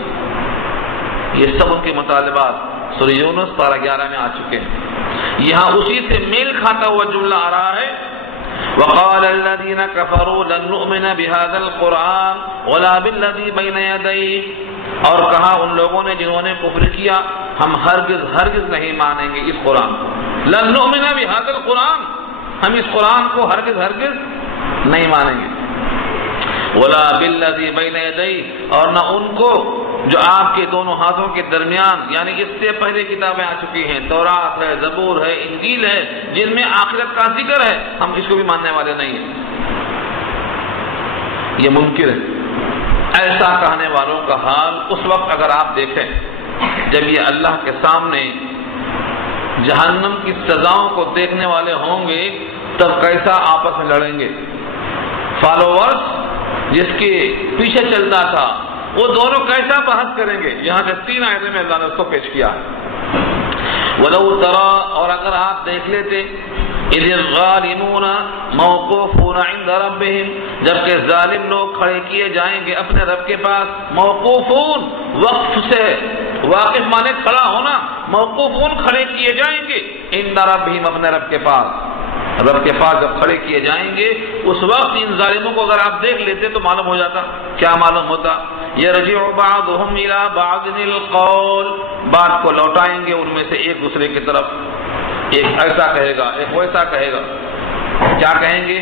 یہ سب ان کے مطالبات سورہ یونس پارہ 11 میں آ چکے ہیں. یہاں اسی سے میل کھاتا ہوا جملہ آ رہا ہے وقال الذين كفروا لن نؤمن بهذا القرآن ولا بالذي بين يديه، اور کہا ان لوگوں نے جنہوں نے کفر کیا ہم ہرگز نہیں مانیں گے اس قرآن کو. لن نؤمن بهذا القرآن، ہم اس قرآن کو ہرگز نہیں مانیں گے. ولا بالذي بين يديه، اور نہ ان کو جو آپ کے دونوں ہاتھوں کے درمیان، یعنی اس سے پہلے کتابیں آ چکی ہیں، تورات ہے، زبور ہے، انجیل ہے، جن میں آخرت کا ذکر ہے، ہم اس کو بھی ماننے والے نہیں ہیں. یہ منکر ہے. ایسا کہنے والوں کا حال اس وقت اگر آپ دیکھیں جب یہ اللہ کے سامنے جہنم کی سزاؤں کو دیکھنے والے ہوں گے تب کیسا آپس میں لڑیں گے. فالوورز جس کے پیچھے چلتا تھا وہ دونوں کیسا بحث کریں گے. یہاں سے 3 آیتیں میں اللہ نے اس کو پیش کیا. وَلَوْ تَرَىٰ، اور اگر آپ دیکھ لیتے، اِذِ الظَّالِمُونَ مَوْقُوفُونَ عِندَ رَبِّهِمْ، جبکہ ظالم لوگ کھڑے کیے جائیں گے اپنے رب کے پاس. موقوفون، وقف سے واقف مانے کھڑا ہونا، موقوفون کھڑے کیے جائیں گے عند ربِّهِمْ، اپنے رب کے پاس. رب کے پاس جب کھڑے کیے جائیں گے اس وقت ان ظالموں کو اگر آپ دیکھ لیتے تو معلوم ہو جاتا. کیا معلوم ہوتا؟ یرجع بعضهم الى بعض القول، بات کو لوٹائیں گے ان میں سے ایک دوسرے کی طرف. ایک ایسا کہے گا، ایک ویسا کہے گا. کیا کہیں گے؟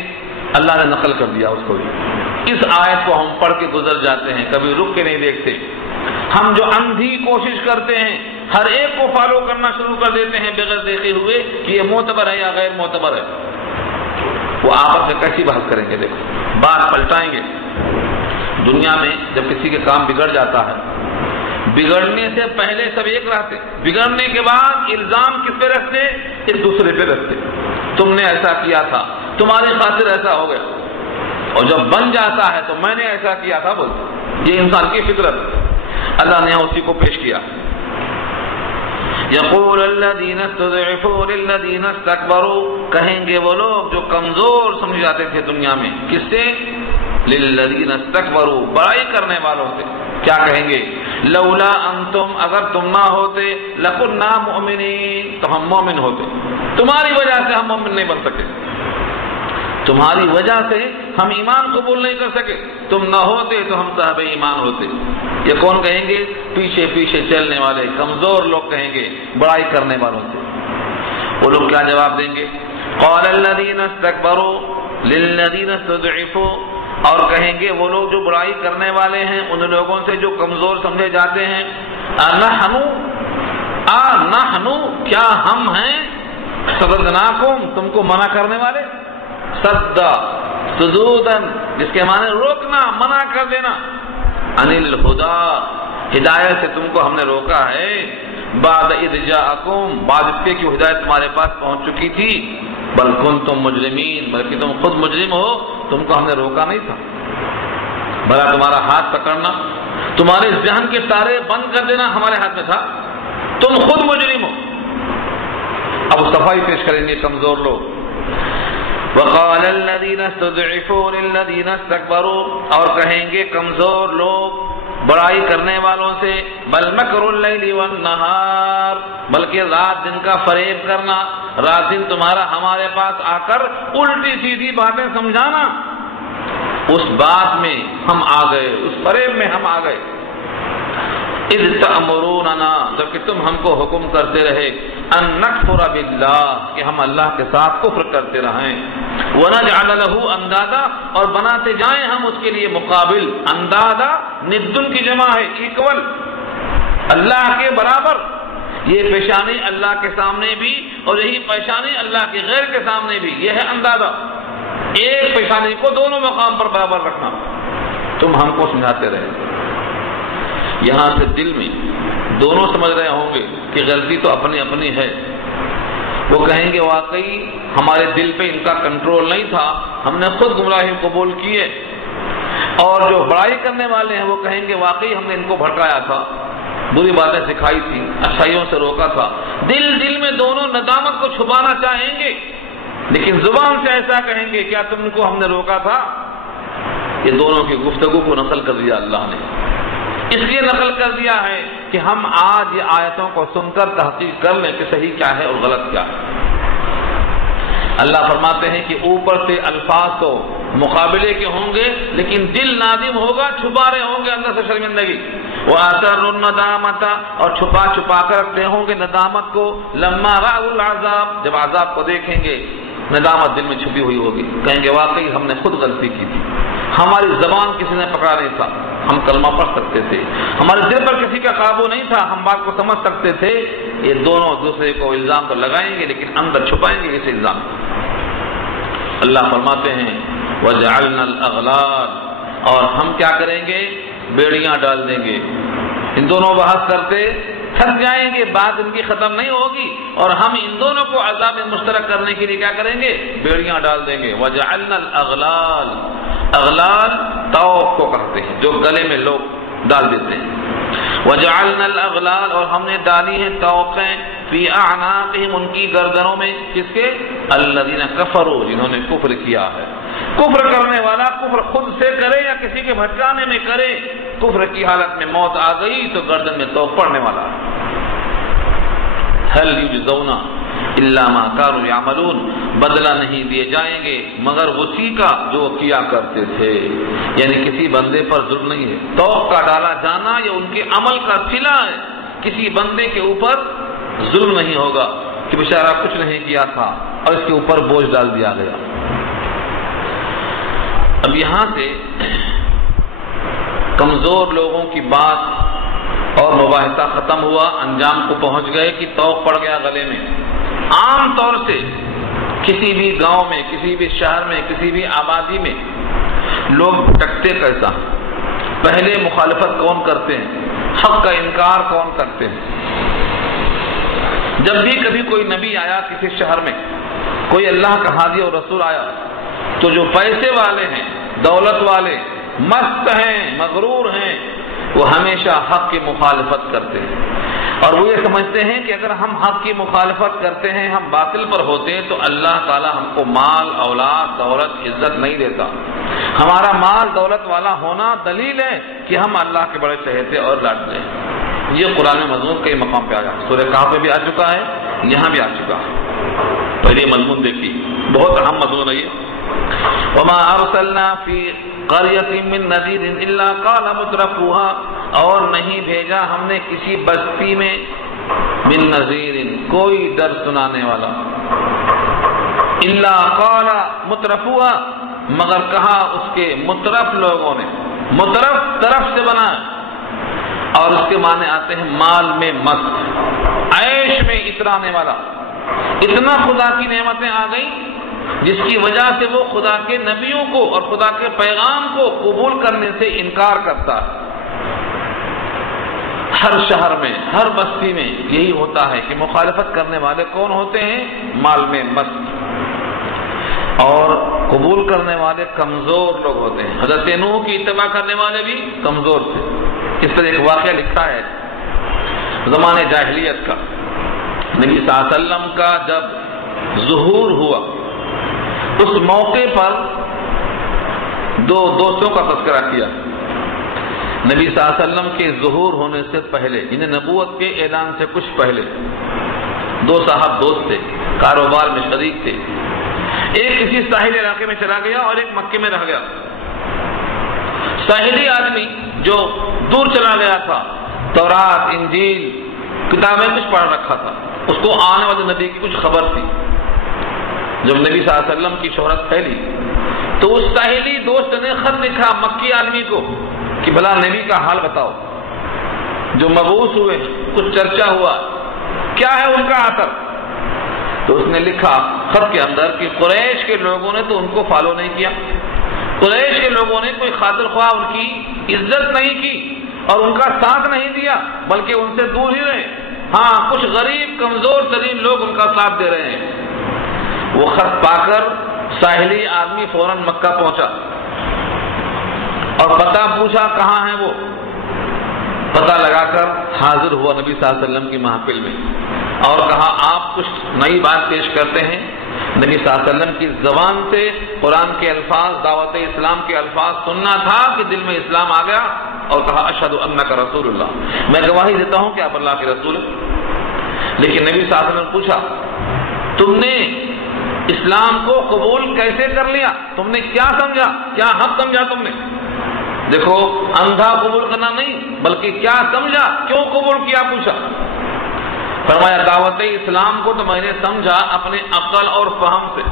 اللہ نے نقل کر دیا اس کو. اس آیت کو ہم پڑھ کے گزر جاتے ہیں، کبھی رک کے نہیں دیکھتے. ہم جو اندھی کوشش کرتے ہیں ہر ایک کو فالو کرنا شروع کر دیتے ہیں بغیر دیکھے ہوئے کہ یہ معتبر ہے یا غیر معتبر ہے. وہ آپس میں کیسی بحث کریں گے؟ دیکھو، بات پلٹائیں گے. دنیا میں جب کسی کے کام بگڑ جاتا ہے، بگڑنے سے پہلے سب ایک رہتے، بگڑنے کے بعد الزام کس پہ رکھتے؟ ایک دوسرے پہ رکھتے، تم نے ایسا کیا تھا، تمہاری خاطر ایسا ہو گیا، اور جب بن جاتا ہے تو میں نے ایسا کیا تھا بولتے۔ یہ انسان کی فطرت، اللہ نے اسی کو پیش کیا۔ یقول الذین استضعفوا للذین استکبروا، کہیں گے وہ لوگ جو کمزور سمجھ جاتے تھے دنیا میں، کس سے؟ للذین استکبروا، بڑائی کرنے والوں سے۔ کیا کہیں گے؟ لولا انتم، اگر تم نہ ہوتے، لکنا مؤمنین، تو ہم مومن ہوتے، تمہاری وجہ سے ہم مومن نہیں بن سکے، تمہاری وجہ سے ہم ایمان قبول نہیں کر سکے، تم نہ ہوتے تو ہم صاحب ایمان ہوتے۔ یہ کون کہیں گے؟ پیچھے پیچھے چلنے والے کمزور لوگ کہیں گے بڑائی کرنے والوں سے۔ وہ لوگ کیا جواب دیں گے؟ قال الذین استکبروا للذین استضعفوا، اور کہیں گے وہ لوگ جو بڑائی کرنے والے ہیں ان لوگوں سے جو کمزور سمجھے جاتے ہیں، انحنو، کیا ہم ہیں؟ صددناکم، تم کو منع کرنے والے، صدا صدودن، جس کے معنی روکنا، منع کر دینا، عن الہدی، ہدایت سے تم کو ہم نے روکا ہے، بعد اذ جاءکم، بعد اس کے کہ ہدایت تمہارے پاس پہنچ چکی تھی، بل کنتم مجرمین، بلکہ تم خود مجرم ہو، تم کو ہم نے روکا نہیں تھا، بھلا تمہارا ہاتھ پکڑنا، تمہارے ذہن کے تارے بند کر دینا ہمارے ہاتھ میں تھا، تم خود مجرم ہو۔ اب صفائی پیش کریں گے کمزور لوگ۔ وقال الذين استضعفوا للذين استكبروا، اور کہیں گے کمزور لوگ بڑائی کرنے والوں سے، بل مکر اللیل والنہار، بلکہ رات دن کا فریب کرنا، رات دن تمہارا ہمارے پاس آ کر الٹی سیدھی باتیں سمجھانا، اس بات میں ہم آ گئے، اس فریب میں ہم آ گئے۔ اذ تأمروننا، جبکہ تم ہم کو حکم کرتے رہے، ان نکفر باللہ، کہ ہم اللہ کے ساتھ کفر کرتے رہیں، ونجعل له اندادا، اور بناتے جائیں ہم اس کے لیے مقابل، اندادا ندن کی جمع ہے، ایکول، اللہ کے برابر۔ یہ پیشانی اللہ کے سامنے بھی اور یہی پیشانی اللہ کے غیر کے سامنے بھی، یہ ہے اندادا، ایک پیشانی کو دونوں مقام پر برابر رکھنا۔ تم ہم کو سمجھاتے رہے، یہاں سے دل میں دونوں سمجھ رہے ہوں گے کہ غلطی تو اپنی اپنی ہے، وہ کہیں گے واقعی ہمارے دل پہ ان کا کنٹرول نہیں تھا، ہم نے خود گمراہی قبول کیے، اور جو بڑائی کرنے والے ہیں وہ کہیں گے واقعی ہم نے ان کو بھٹکایا تھا، بری باتیں سکھائی تھی، اچھائیوں سے روکا تھا۔ دل میں دونوں ندامت کو چھپانا چاہیں گے، لیکن زبان سے ایسا کہیں گے کیا تم کو ہم نے روکا تھا؟ یہ دونوں کی گفتگو کو نقل کر دیا اللہ نے، اس لیے نقل کر دیا ہے کہ ہم آج یہ آیتوں کو سن کر تحقیق کر لیں کہ صحیح کیا ہے اور غلط کیا ہے۔ اللہ فرماتے ہیں کہ اوپر سے الفاظ تو مقابلے کے ہوں گے، لیکن دل نادم ہوگا، چھپا رہے ہوں گے اندر سے شرمندگی، وَأَسَرُّوا النَّدَامَةَ، اور چھپا کر رکھتے ہوں گے ندامت کو، لَمَّا رَأَوُا الْعَذَابَ، جب عذاب کو دیکھیں گے ندامت دل میں چھپی ہوئی ہوگی، کہیں گے واقعی ہم نے خود غلطی کی تھی، ہماری زبان کسی نے پکڑا نہیں تھا، ہم کلمہ پڑھ سکتے تھے، ہمارے دل پر کسی کا قابو نہیں تھا، ہم بات کو سمجھ سکتے تھے۔ یہ دونوں دوسرے کو الزام تو لگائیں گے لیکن اندر چھپائیں گے اس الزام۔ اللہ فرماتے ہیں وَجَعَلْنَا الْأَغْلَالَ، اور ہم کیا کریں گے؟ بیڑیاں ڈال دیں گے۔ ان دونوں بحث کرتے تھک جائیں گے، بات ان کی ختم نہیں ہوگی، اور ہم ان دونوں کو عذاب مشترک کرنے کے لیے کیا کریں گے؟ بیڑیاں ڈال دیں گے۔ وَجَعَلْنَا الْأَغْلَالَ، اغلال طوق کو کہتے ہیں جو گلے میں لوگ ڈال دیتے ہیں۔ وَجَعَلْنَا الْأَغْلَالَ، اور ہم نے ڈالی ہیں طوقیں، فِي أَعْنَاقِهِمْ، ان کی گردنوں میں، کس کے؟ الَّذِينَ كَفَرُوا، جنہوں نے کفر کیا ہے۔ کفر کرنے والا کفر خود سے کرے یا کسی کے بھٹکانے میں کرے، کفر کی حالت میں موت آ گئی تو گردن میں طوق پڑنے والا ہے۔ هَلْ يُجْزَوْنَ إِلَّا مَا كَانُوا يَعْمَلُونَ، بدلہ نہیں دیے جائیں گے مگر اسی کا جو وہ کیا کرتے تھے، یعنی کسی بندے پر ظلم نہیں ہے، طوق کا ڈالا جانا یہ ان کے عمل کا صلہ ہے، کسی بندے کے اوپر ظلم نہیں ہوگا کہ بیچارہ کچھ نہیں کیا تھا اور اس کے اوپر بوجھ ڈال دیا گیا۔ اب یہاں سے کمزور لوگوں کی بات اور مباحثہ ختم ہوا، انجام کو پہنچ گئے کہ طوق پڑ گیا گلے میں۔ عام طور سے کسی بھی گاؤں میں، کسی بھی شہر میں، کسی بھی آبادی میں لوگ بھٹکتے کیسا؟ پہلے مخالفت کون کرتے ہیں، حق کا انکار کون کرتے ہیں؟ جب بھی کبھی کوئی نبی آیا کسی شہر میں، کوئی اللہ کا ہادی اور رسول آیا، تو جو پیسے والے ہیں، دولت والے، مست ہیں، مغرور ہیں، وہ ہمیشہ حق کی مخالفت کرتے ہیں، اور وہ یہ سمجھتے ہیں کہ اگر ہم حق کی مخالفت کرتے ہیں، ہم باطل پر ہوتے ہیں، تو اللہ تعالیٰ ہم کو مال، اولاد، دولت، عزت نہیں دیتا۔ ہمارا مال دولت والا ہونا دلیل ہے کہ ہم اللہ کے بڑے چہیتے اور لاڈلے ہیں۔ یہ قرآن مضمون کئی مقام پہ آیا، سورہ کہف میں بھی آ چکا ہے، یہاں بھی آ چکا ہے۔ پہلے مضمون دیکھیے، بہت اہم مضمون ہے یہ۔ وَمَا أَرْسَلْنَا فِي قَرْيَةٍ مِّن نَذِيرٍ إِلَّا قَالَ مُتْرَفُوهَا، اور نہیں بھیجا ہم نے کسی بستی میں من نذیر، کوئی ڈر سنانے والا، الا قال مترفوها، مگر کہا اس کے مترف لوگوں نے، مترف طرف سے بنا، اور اس کے معنی آتے ہیں مال میں مست، عیش میں اترانے والا۔ اتنا خدا کی نعمتیں آ گئی جس کی وجہ سے وہ خدا کے نبیوں کو اور خدا کے پیغام کو قبول کرنے سے انکار کرتا ہے۔ ہر شہر میں، ہر بستی میں یہی ہوتا ہے کہ مخالفت کرنے والے کون ہوتے ہیں؟ مال میں مست، اور قبول کرنے والے کمزور لوگ ہوتے ہیں۔ حضرت نوح کی اتباع کرنے والے بھی کمزور تھے۔ اس طرح ایک واقعہ لکھا ہے زمانے جاہلیت کا، نبی صلی اللہ علیہ وسلم کا جب ظہور ہوا، اس موقع پر دو دوستوں کا تذکرہ کیا۔ نبی صلی اللہ علیہ وسلم کے ظہور ہونے سے پہلے، یعنی نبوت کے اعلان سے کچھ پہلے، دو صاحب دوست تھے، کاروبار میں شریک تھے۔ ایک کسی ساحلی علاقے میں چلا گیا اور ایک مکے میں رہ گیا۔ ساحلی آدمی جو دور چلا گیا تھا، تورات، انجیل، کتابیں کچھ پڑھ رکھا تھا، اس کو آنے والے نبی کی کچھ خبر تھی۔ جب نبی صلی اللہ علیہ وسلم کی شہرت پھیلی تو اس ساحلی دوست نے خط لکھا مکی آدمی کو کہ بھلا نبی کا حال بتاؤ، جو مبعوث ہوئے، کچھ چرچا ہوا، کیا ہے ان کا اثر؟ تو اس نے لکھا خط کے اندر کہ قریش کے لوگوں نے تو ان کو فالو نہیں کیا، قریش کے لوگوں نے کوئی خاطر خواہ ان کی عزت نہیں کی اور ان کا ساتھ نہیں دیا، بلکہ ان سے دور ہی رہے۔ ہاں، کچھ غریب کمزور ترین لوگ ان کا ساتھ دے رہے ہیں۔ وہ خط پا کر ساحلی آدمی فوراً مکہ پہنچا اور پتہ پوچھا کہاں ہے وہ، پتہ لگا کر حاضر ہوا نبی صلی اللہ علیہ وسلم کی محفل میں اور کہا آپ کچھ نئی بات پیش کرتے ہیں۔ نبی صلی اللہ علیہ وسلم کی زبان سے قرآن کے الفاظ، دعوت اسلام کے الفاظ سننا تھا کہ دل میں اسلام آ گیا، اور کہا اشہد انک رسول اللہ، میں گواہی دیتا ہوں کہ آپ اللہ کے رسول ہیں۔ لیکن نبی صلی اللہ علیہ وسلم نے پوچھا تم نے اسلام کو قبول کیسے کر لیا؟ تم نے کیا سمجھا، کیا حق سمجھا تم نے؟ دیکھو، اندھا قبول کرنا نہیں بلکہ کیا سمجھا، کیوں قبول کیا پوچھا۔ فرمایا دعوت اسلام کو تو میں نے سمجھا اپنے عقل اور فہم سے،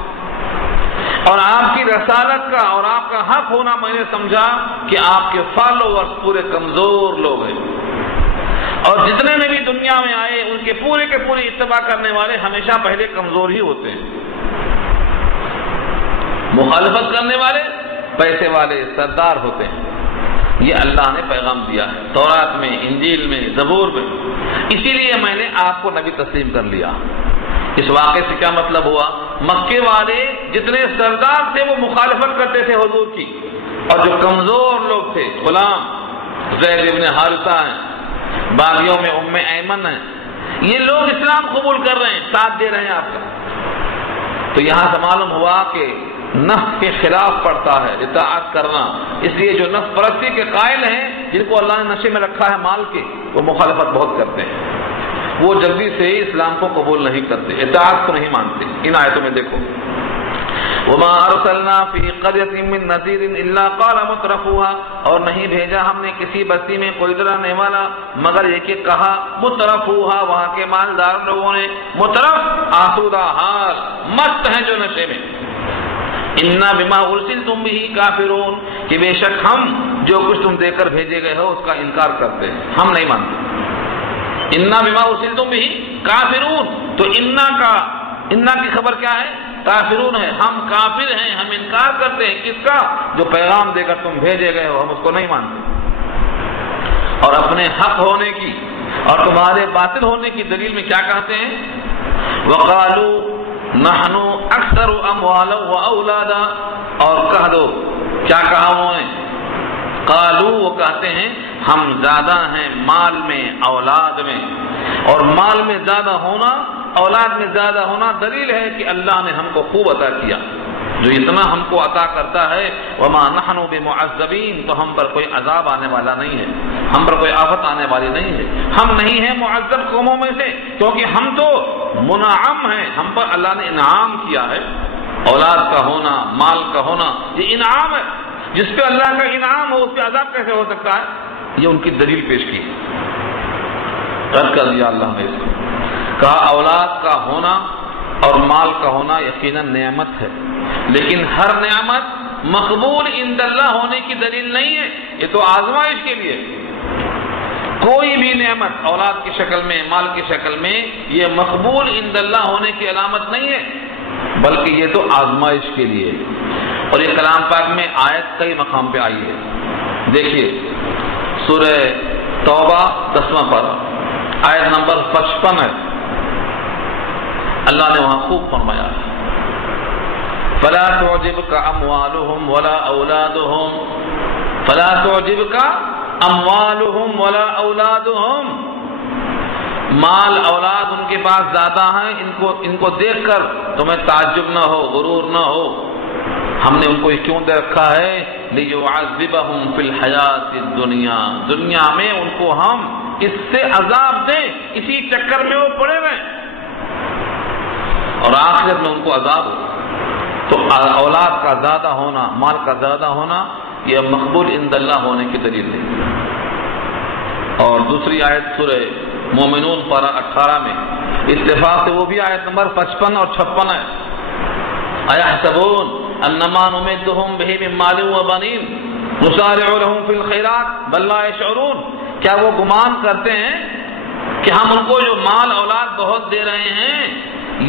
اور آپ کی رسالت کا اور آپ کا حق ہونا میں نے سمجھا کہ آپ کے فالوورز پورے کمزور لوگ ہیں، اور جتنے نے بھی دنیا میں آئے ان کے پورے اتباع کرنے والے ہمیشہ پہلے کمزور ہی ہوتے ہیں۔ مخالفت کرنے والے پیسے والے سردار ہوتے ہیں۔ یہ اللہ نے پیغام دیا ہے تورات میں، انجیل میں، زبور میں، اسی لیے میں نے آپ کو نبی تسلیم کر لیا۔ اس واقعے سے کیا مطلب ہوا؟ مکے والے جتنے سردار تھے وہ مخالفت کرتے تھے حضور کی، اور جو کمزور لوگ تھے، غلام زید ابن حارثہ ہیں، باغیوں میں ام ایمن ہیں، یہ لوگ اسلام قبول کر رہے ہیں، ساتھ دے رہے ہیں آپ کا۔ تو یہاں سے معلوم ہوا کہ نفس کے خلاف پڑتا ہے اطاعت کرنا، اس لیے جو نفس پرستی کے قائل ہیں، جن کو اللہ نے نشے میں رکھا ہے مال کے، وہ مخالفت بہت کرتے ہیں، وہ جلدی سے اسلام کو قبول نہیں کرتے، اطاعت کو نہیں مانتے۔ ان آیتوں میں دیکھو وما ارسلنا فی قریۃ من نذیر الا قال مترفوها، اور نہیں بھیجا ہم نے کسی بستی میں کوئی ڈرانے والا مگر یہ کہ کہا مترفوها، وہاں کے مالدار لوگوں نے، مترف آسودہ حال، مست ہیں جو نشے میں، انا بما ارسلتم به کافرون، کہ بے شک ہم جو کچھ تم دے کر بھیجے گئے ہو اس کا انکار کرتے ہیں، ہم نہیں مانتے۔ انا بما ارسلتم به کافرون، تو انا کی خبر کیا ہے؟ کافرون ہے، ہم کافر ہیں، ہم انکار کرتے ہیں کس کا؟ جو پیغام دے کر تم بھیجے گئے ہو، ہم اس کو نہیں مانتے۔ اور اپنے حق ہونے کی اور تمہارے باطل ہونے کی دلیل میں کیا کہتے ہیں؟ وقالوا نحن اکثر اموالا واولادا، اور کہہ دو کیا کہا انہوں نے؟ قالوا، وہ کہتے ہیں ہم زیادہ ہیں مال میں اولاد میں، اور مال میں زیادہ ہونا اولاد میں زیادہ ہونا دلیل ہے کہ اللہ نے ہم کو خوب عطا کیا، جو اتنا ہم کو عطا کرتا ہے وما نحن بمعذبین، تو ہم پر کوئی عذاب آنے والا نہیں ہے، ہم پر کوئی آفت آنے والی نہیں ہے، ہم نہیں ہیں معذب قوموں میں سے، کیونکہ ہم تو منعم ہیں، ہم پر اللہ نے انعام کیا ہے۔ اولاد کا ہونا، مال کا ہونا، یہ انعام ہے، جس پہ اللہ کا انعام ہو اس پہ عذاب کیسے ہو سکتا ہے؟ یہ ان کی دلیل پیش کی، رد کر دیا اللہ نے اس کو، کہا اولاد کا ہونا اور مال کا ہونا یقیناً نعمت ہے، لیکن ہر نعمت مقبول عند اللہ ہونے کی دلیل نہیں ہے، یہ تو آزمائش کے لیے۔ کوئی بھی نعمت اولاد کی شکل میں، مال کی شکل میں، یہ مقبول عند اللہ ہونے کی علامت نہیں ہے، بلکہ یہ تو آزمائش کے لیے۔ اور یہ کلام پاک میں آیت کئی مقام پہ آئی ہے، دیکھیے سورہ توبہ 10واں پارہ آیت نمبر 55 ہے، اللہ نے وہاں خوب فرمایا فَلَا تُعْجِبْكَ أَمْوَالُهُمْ وَلَا أَوْلَادُهُمْ فَلَا تُعْجِبْكَ أَمْوَالُهُمْ وَلَا أَوْلَادُهُمْ، مال اولاد ان کے پاس زیادہ ہیں، ان کو دیکھ کر تمہیں تعجب نہ ہو، غرور نہ ہو۔ ہم نے ان کو یہ کیوں دے رکھا ہے؟ لِيُعَذِّبَهُمْ فِي الْحَيَاةِ الدُّنْيَا، دنیا میں ان کو ہم اس سے عذاب دیں، اسی چکر میں وہ پڑے ہوئے، اور آخرت میں ان کو عذاب ہو۔ تو اولاد کا زیادہ ہونا، مال کا زیادہ ہونا، یہ مقبول عند اللہ ہونے کی دلیل ہے۔ اور دوسری آیت سورہ مومنون پارہ 18 میں اتفاق سے وہ بھی آیت نمبر 55 اور 56 ہے، اَيَحْسَبُونَ أَنَّمَا نُمِدُّهُمْ بِهِ مِن مَّالٍ وَبَنِينَ نُسَارِعُ لَهُمْ فِي الْخَيْرَاتِ بَل لَّا يَشْعُرُونَ، کیا وہ گمان کرتے ہیں کہ ہم ان کو جو مال اولاد بہت دے رہے ہیں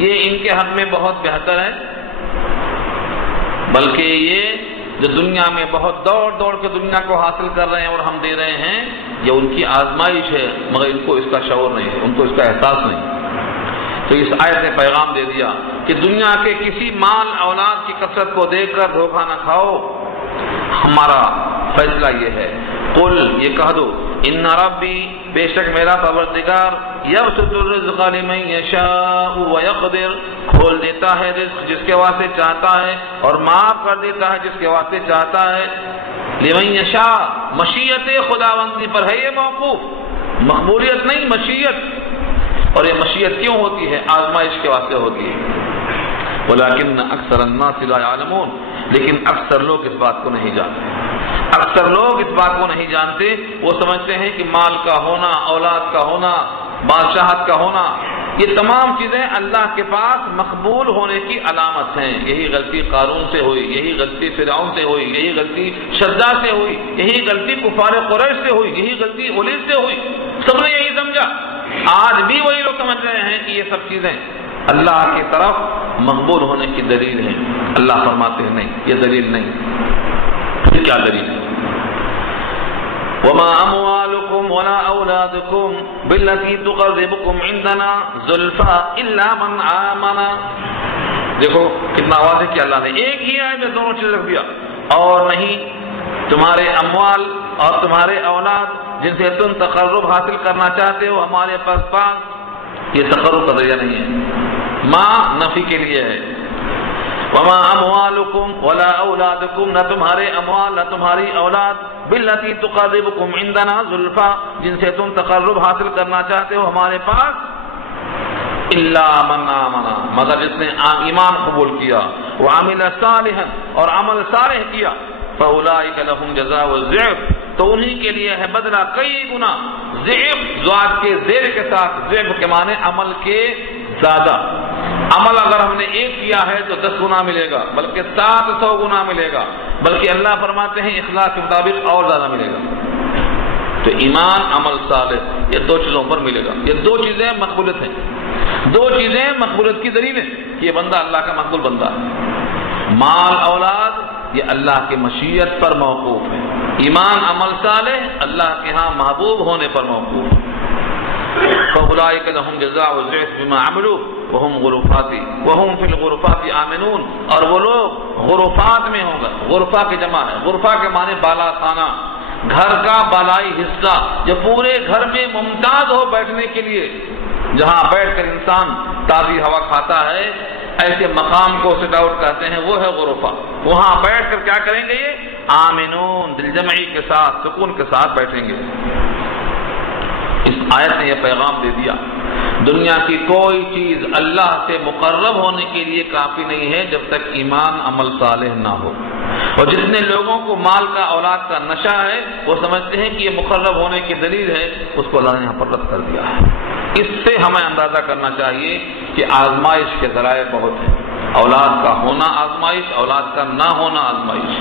یہ ان کے حق میں بہت بہتر ہے؟ بلکہ یہ جو دنیا میں بہت دوڑ دوڑ کے دنیا کو حاصل کر رہے ہیں اور ہم دے رہے ہیں، یہ ان کی آزمائش ہے، مگر ان کو اس کا شعور نہیں ہے، ان کو اس کا احساس نہیں۔ تو اس آیت نے پیغام دے دیا کہ دنیا کے کسی مال اولاد کی کثرت کو دیکھ کر دھوکہ نہ کھاؤ، ہمارا فیصلہ یہ ہے، قل، یہ کہہ دو، ان ربی، بے شک میرا پروردگار، یبسط الرزق لمن یشاء ویقدر، کھول دیتا ہے رزق جس کے واسطے چاہتا ہے اور معاف کر دیتا ہے جس کے واسطے چاہتا ہے۔ لمن یشاء، مشیت خداوندی پر ہے یہ موقوف، مقبولیت نہیں، مشیت۔ اور یہ مشیت کیوں ہوتی ہے؟ آزمائش کے واسطے ہوتی ہے۔ ولیکن اکثر الناس لا یعلمون، لیکن اکثر لوگ اس بات کو نہیں جانتے، اکثر لوگ اس بات کو نہیں جانتے، وہ سمجھتے ہیں کہ مال کا ہونا، اولاد کا ہونا، بادشاہت کا ہونا، یہ تمام چیزیں اللہ کے پاس مقبول ہونے کی علامت ہیں۔ یہی غلطی قارون سے ہوئی، یہی غلطی فرعون سے ہوئی، یہی غلطی شداد سے ہوئی، یہی غلطی کفار قریش سے ہوئی، یہی غلطی ولید سے ہوئی، سب نے یہی سمجھا۔ آج بھی وہی لوگ سمجھ رہے ہیں کہ یہ سب چیزیں اللہ کی طرف مقبول ہونے کی دلیل ہیں۔ اللہ فرماتے ہیں نہیں، یہ دلیل نہیں۔ پھر کیا دلیل ہے؟ وَمَا أَمْوَالُكُمْ وَلَا أَوْلَادُكُمْ بِالَّتِي تُقَرِّبُكُمْ عِندَنَا زُلْفَىٰ إِلَّا مَنْ آمَنَ، دیکھو کتنا واضح کیا اللہ نے، ایک ہی آیت میں دونوں چیز رکھ دیا، اور نہیں تمہارے اموال اور تمہارے اولاد جن سے تم تقرب حاصل کرنا چاہتے ہو ہمارے پاس، یہ تقرب کا ذریعہ نہیں ہے، ماں نفی کے لیے ہے۔ وما اموالکم ولا اولادکم، نہ تمہارے اموال نہ تمہاری اولاد، باللتی تقربکم عندنا زلفا، جن سے تم تقرب حاصل کرنا چاہتے ہو ہمارے پاس، الا من آمن، مگر جس نے ایمان قبول کیا، وعمل صالحا، اور عمل صالح کیا، فاولئک لهم جزاء الضعف، تو انہی کے لیے ہے بدلہ کئی گنا، ضعف ذات کے زیر کے ساتھ، ضعف کے معنی عمل کے زیادہ، عمل اگر ہم نے ایک کیا ہے تو 10 گنا ملے گا، بلکہ 700 گنا ملے گا، بلکہ اللہ فرماتے ہیں اخلاص کے مطابق اور زیادہ ملے گا۔ تو ایمان، عمل صالح، یہ دو چیزوں پر ملے گا، یہ دو چیزیں مقبولیت ہیں، دو چیزیں مقبولیت کی دلیل ہیں کہ یہ بندہ اللہ کا مقبول بندہ ہے۔ مال اولاد یہ اللہ کی مشیت پر موقوف ہے، ایمان عمل صالح اللہ کے ہاں محبوب ہونے پر موقوف. فَأُولَٰئِكَ لَهُمْ جَزَاءُ الضِّعْفِ بِمَا عَمِلُوا وَهُمْ فِي الْغُرُفَاتِ آمِنُونَ. اور وہ لوگ غرفات میں ہوں گے. غرفہ کی جمع ہے. غرفہ کے معنی بالا خانہ، گھر کا بالائی حصہ جو پورے گھر میں ممتاز ہو بیٹھنے کے لیے، جہاں بیٹھ کر انسان تازی ہوا کھاتا ہے، ایسے مقام کو سٹ آؤٹ کہتے ہیں، وہ ہے غرفہ. وہاں بیٹھ کر کیا کریں گے؟ یہ آمنون، دل جمعی کے ساتھ، سکون کے ساتھ بیٹھیں گے. اس آیت نے یہ پیغام دے دیا دنیا کی کوئی چیز اللہ سے مقرب ہونے کے لیے کافی نہیں ہے جب تک ایمان عمل صالح نہ ہو. اور جتنے لوگوں کو مال کا اولاد کا نشہ ہے وہ سمجھتے ہیں کہ یہ مقرب ہونے کی دلیل ہے، اس کو اللہ نے یہاں پر رد کر دیا ہے. اس سے ہمیں اندازہ کرنا چاہیے کہ آزمائش کے ذرائع بہت ہیں. اولاد کا ہونا آزمائش، اولاد کا نہ ہونا آزمائش،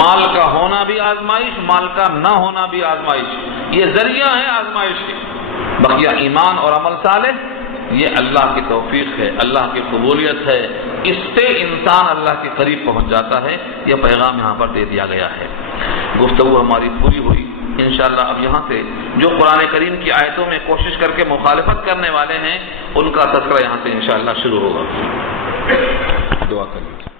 مال کا ہونا بھی آزمائش، مال کا نہ ہونا بھی آزمائش. یہ ذریعہ ہے آزمائش کے. بقیہ ایمان اور عمل صالح یہ اللہ کی توفیق ہے، اللہ کی قبولیت ہے. اس سے انسان اللہ کے قریب پہنچ جاتا ہے. یہ پیغام یہاں پر دے دیا گیا ہے. گفتگو ہماری پوری ہوئی. انشاءاللہ اب یہاں سے جو قرآن کریم کی آیتوں میں کوشش کر کے مخالفت کرنے والے ہیں ان کا تذکرہ یہاں سے انشاءاللہ شروع ہوگا. دعا کریں.